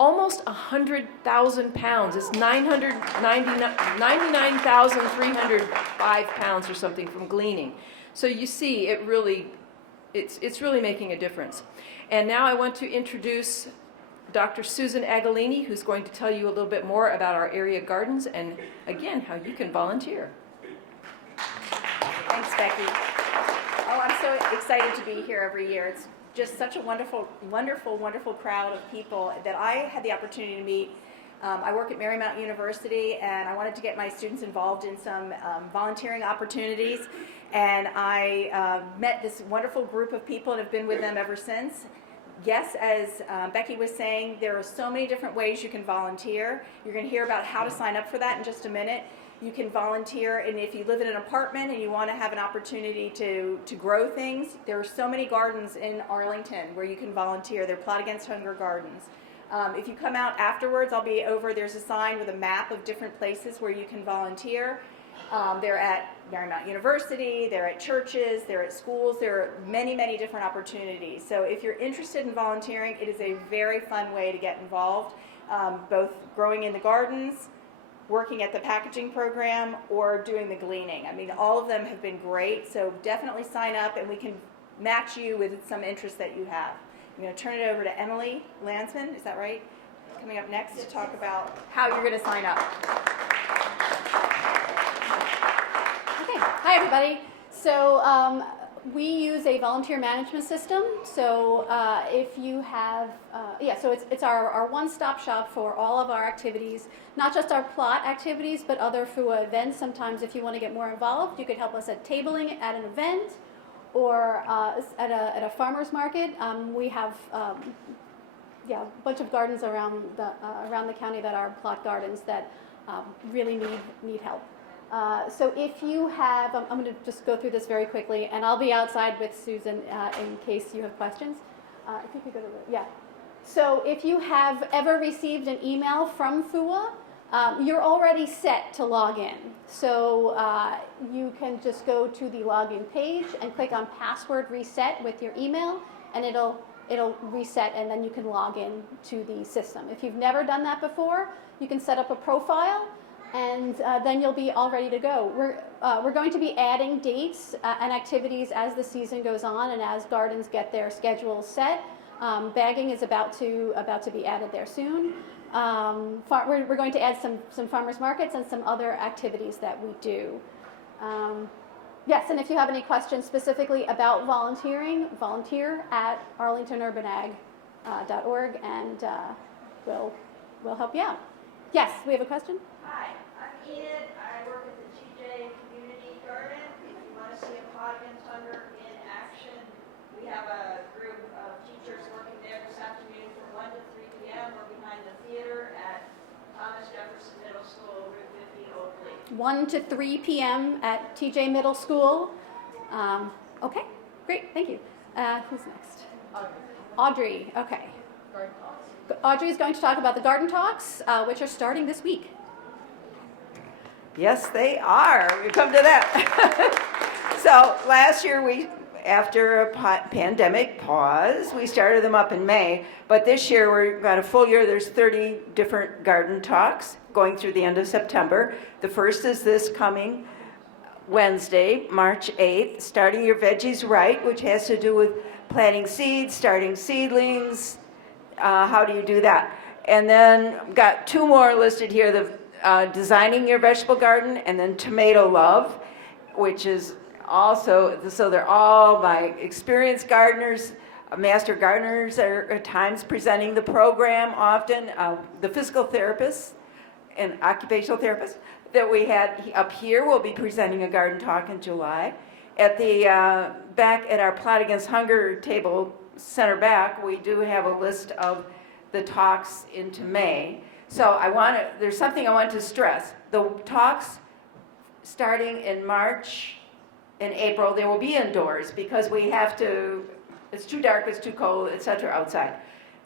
almost 100,000 pounds. It's 99,305 pounds or something from gleaning. So you see, it's really making a difference. And now I want to introduce Dr. Susan Agolini, who's going to tell you a little bit more about our area gardens and, again, how you can volunteer. Thanks, Becky. Oh, I'm so excited to be here every year. It's just such a wonderful, wonderful, wonderful crowd of people that I had the opportunity to meet. I work at Marymount University, and I wanted to get my students involved in some volunteering opportunities. And I met this wonderful group of people and have been with them ever since. Yes, as Becky was saying, there are so many different ways you can volunteer. You're going to hear about how to sign up for that in just a minute. You can volunteer, and if you live in an apartment and you want to have an opportunity to grow things, there are so many gardens in Arlington where you can volunteer. They're Plot Against Hunger gardens. If you come out afterwards, I'll be over. There's a sign with a map of different places where you can volunteer. They're at Marymount University, they're at churches, they're at schools. There are many, many different opportunities. So if you're interested in volunteering, it is a very fun way to get involved, both growing in the gardens, working at the packaging program, or doing the gleaning. I mean, all of them have been great, so definitely sign up and we can match you with some interest that you have. I'm going to turn it over to Emily Landsman, is that right? Coming up next to talk about how you're going to sign up. Okay, hi everybody. So we use a volunteer management system. So if you have, so it's our one-stop shop for all of our activities, not just our plot activities, but other FOUA events. Sometimes if you want to get more involved, you could help us at tabling at an event or at a farmer's market. We have a bunch of gardens around the county that are plot gardens that really need help. So if you have, I'm going to just go through this very quickly, and I'll be outside with Susan in case you have questions. If you could go to So if you have ever received an email from FOUA, you're already set to log in. So you can just go to the login page and click on password reset with your email, and it'll reset, and then you can log in to the system. If you've never done that before, you can set up a profile, and then you'll be all ready to go. We're going to be adding dates and activities as the season goes on and as gardens get their schedules set. Bagging is about to be added there soon. We're going to add some farmers markets and some other activities that we do. Yes, and if you have any questions specifically about volunteering, volunteer at arlingtonurbanag.org, and we'll help you out. Yes, we have a question? Hi, I'm Enid. I work at the TJ Community Garden. If you want to see a Plot Against Hunger in action, we have a group of teachers working there this afternoon from 1 to 3 p.m. We're behind the theater at Thomas Jefferson Middle School, Route 50, Oakley. 1 to 3 p.m. at TJ Middle School. Okay, great, thank you. Who's next? Audrey, okay. Audrey is going to talk about the garden talks, which are starting this week. Yes, they are. We come to that. So last year, after a pandemic pause, we started them up in May. But this year, we've got a full year. There's 30 different garden talks going through the end of September. The first is this coming Wednesday, March 8th, Starting Your Veggies Right, which has to do with planting seeds, starting seedlings. How do you do that? And then got two more listed here, the Designing Your Vegetable Garden, and then Tomato Love, which is also, so they're all by experienced gardeners, master gardeners are at times presenting the program often, the physical therapists and occupational therapists that we had up here will be presenting a garden talk in July. At the back at our Plot Against Hunger table center back, we do have a list of the talks into May. So there's something I want to stress. The talks starting in March and April, they will be indoors because we have to, it's too dark, it's too cold, etc. outside.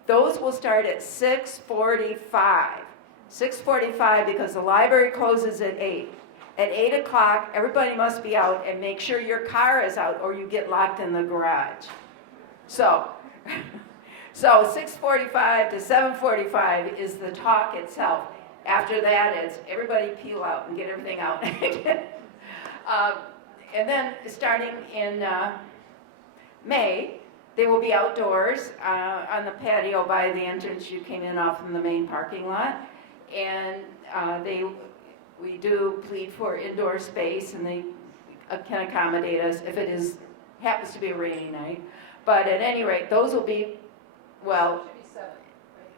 Those will start at 6:45. 6:45 because the library closes at 8. At 8 o'clock, everybody must be out, and make sure your car is out or you get locked in the garage. So 6:45 to 7:45 is the talk itself. After that, it's everybody peel out and get everything out. And then starting in May, they will be outdoors on the patio by the entrance you came in off from the main parking lot. And we do plead for indoor space, and they can accommodate us if it happens to be a rainy night. But at any rate, those will be, well,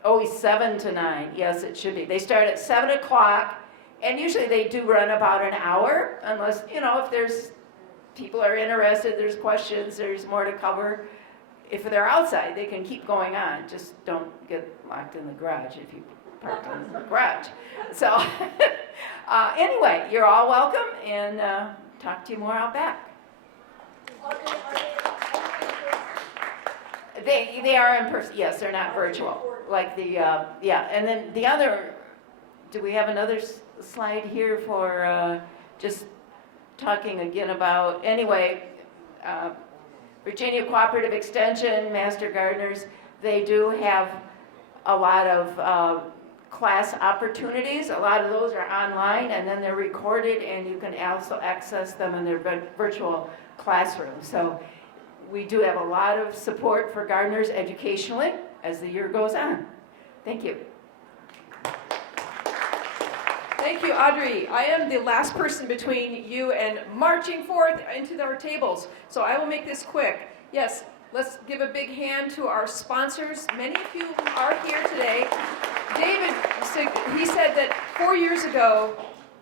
always 7 to 9. Yes, it should be. They start at 7 o'clock, and usually they do run about an hour, unless, if there's people are interested, there's questions, there's more to cover. if they're outside, they can keep going on. Just don't get locked in the garage if you park in the garage. So anyway, you're all welcome, and talk to you more out back. They are in person. Yes, they're not virtual. Like the yeah, and then the other. Do we have another slide here for just talking again about anyway? Virginia Cooperative Extension, Master Gardeners, they do have a lot of class opportunities. A lot of those are online, and then they're recorded, and you can also access them in their virtual classrooms. So we do have a lot of support for gardeners educationally as the year goes on. Thank you. Thank you, Audrey. I am the last person between you and marching forth into our tables, so I will make this quick. Yes, let's give a big hand to our sponsors. Many of you are here today. David, he said that 4 years ago,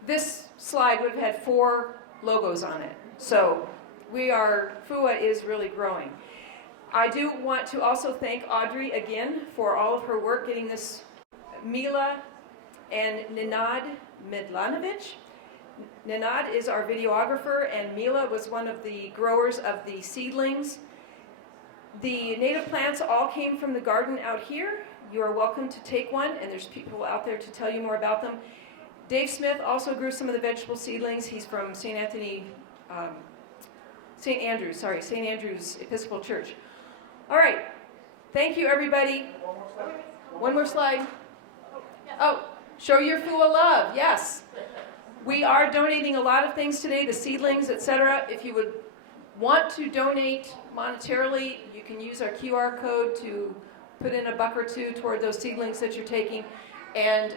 this slide would have had 4 logos on it. So FOUA is really growing. I do want to also thank Audrey again for all of her work getting this. Mila and Nenad Midlanovich. Nenad is our videographer, and Mila was one of the growers of the seedlings. The native plants all came from the garden out here. You are welcome to take one, and there's people out there to tell you more about them. Dave Smith also grew some of the vegetable seedlings. He's from St. Andrew's Episcopal Church. All right, thank you, everybody. One more slide. Oh, show your FOUA love, yes. We are donating a lot of things today, the seedlings, etc. If you would want to donate monetarily, you can use our QR code to put in $1 or $2 toward those seedlings that you're taking. And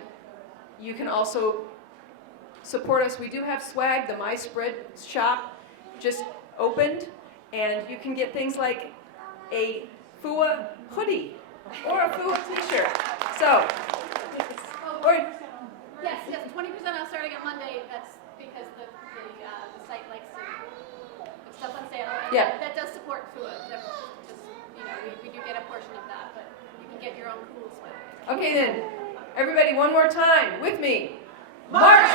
you can also support us. We do have swag. The My Spread shop just opened, and you can get things like a FOUA hoodie or a FOUA t-shirt. So, yes, 20% off starting on Monday. That's because the site likes to put stuff on sale. And yeah. That does support FOUA. We do get a portion of that, but you can get your own cool swag. Okay then, everybody, one more time with me. March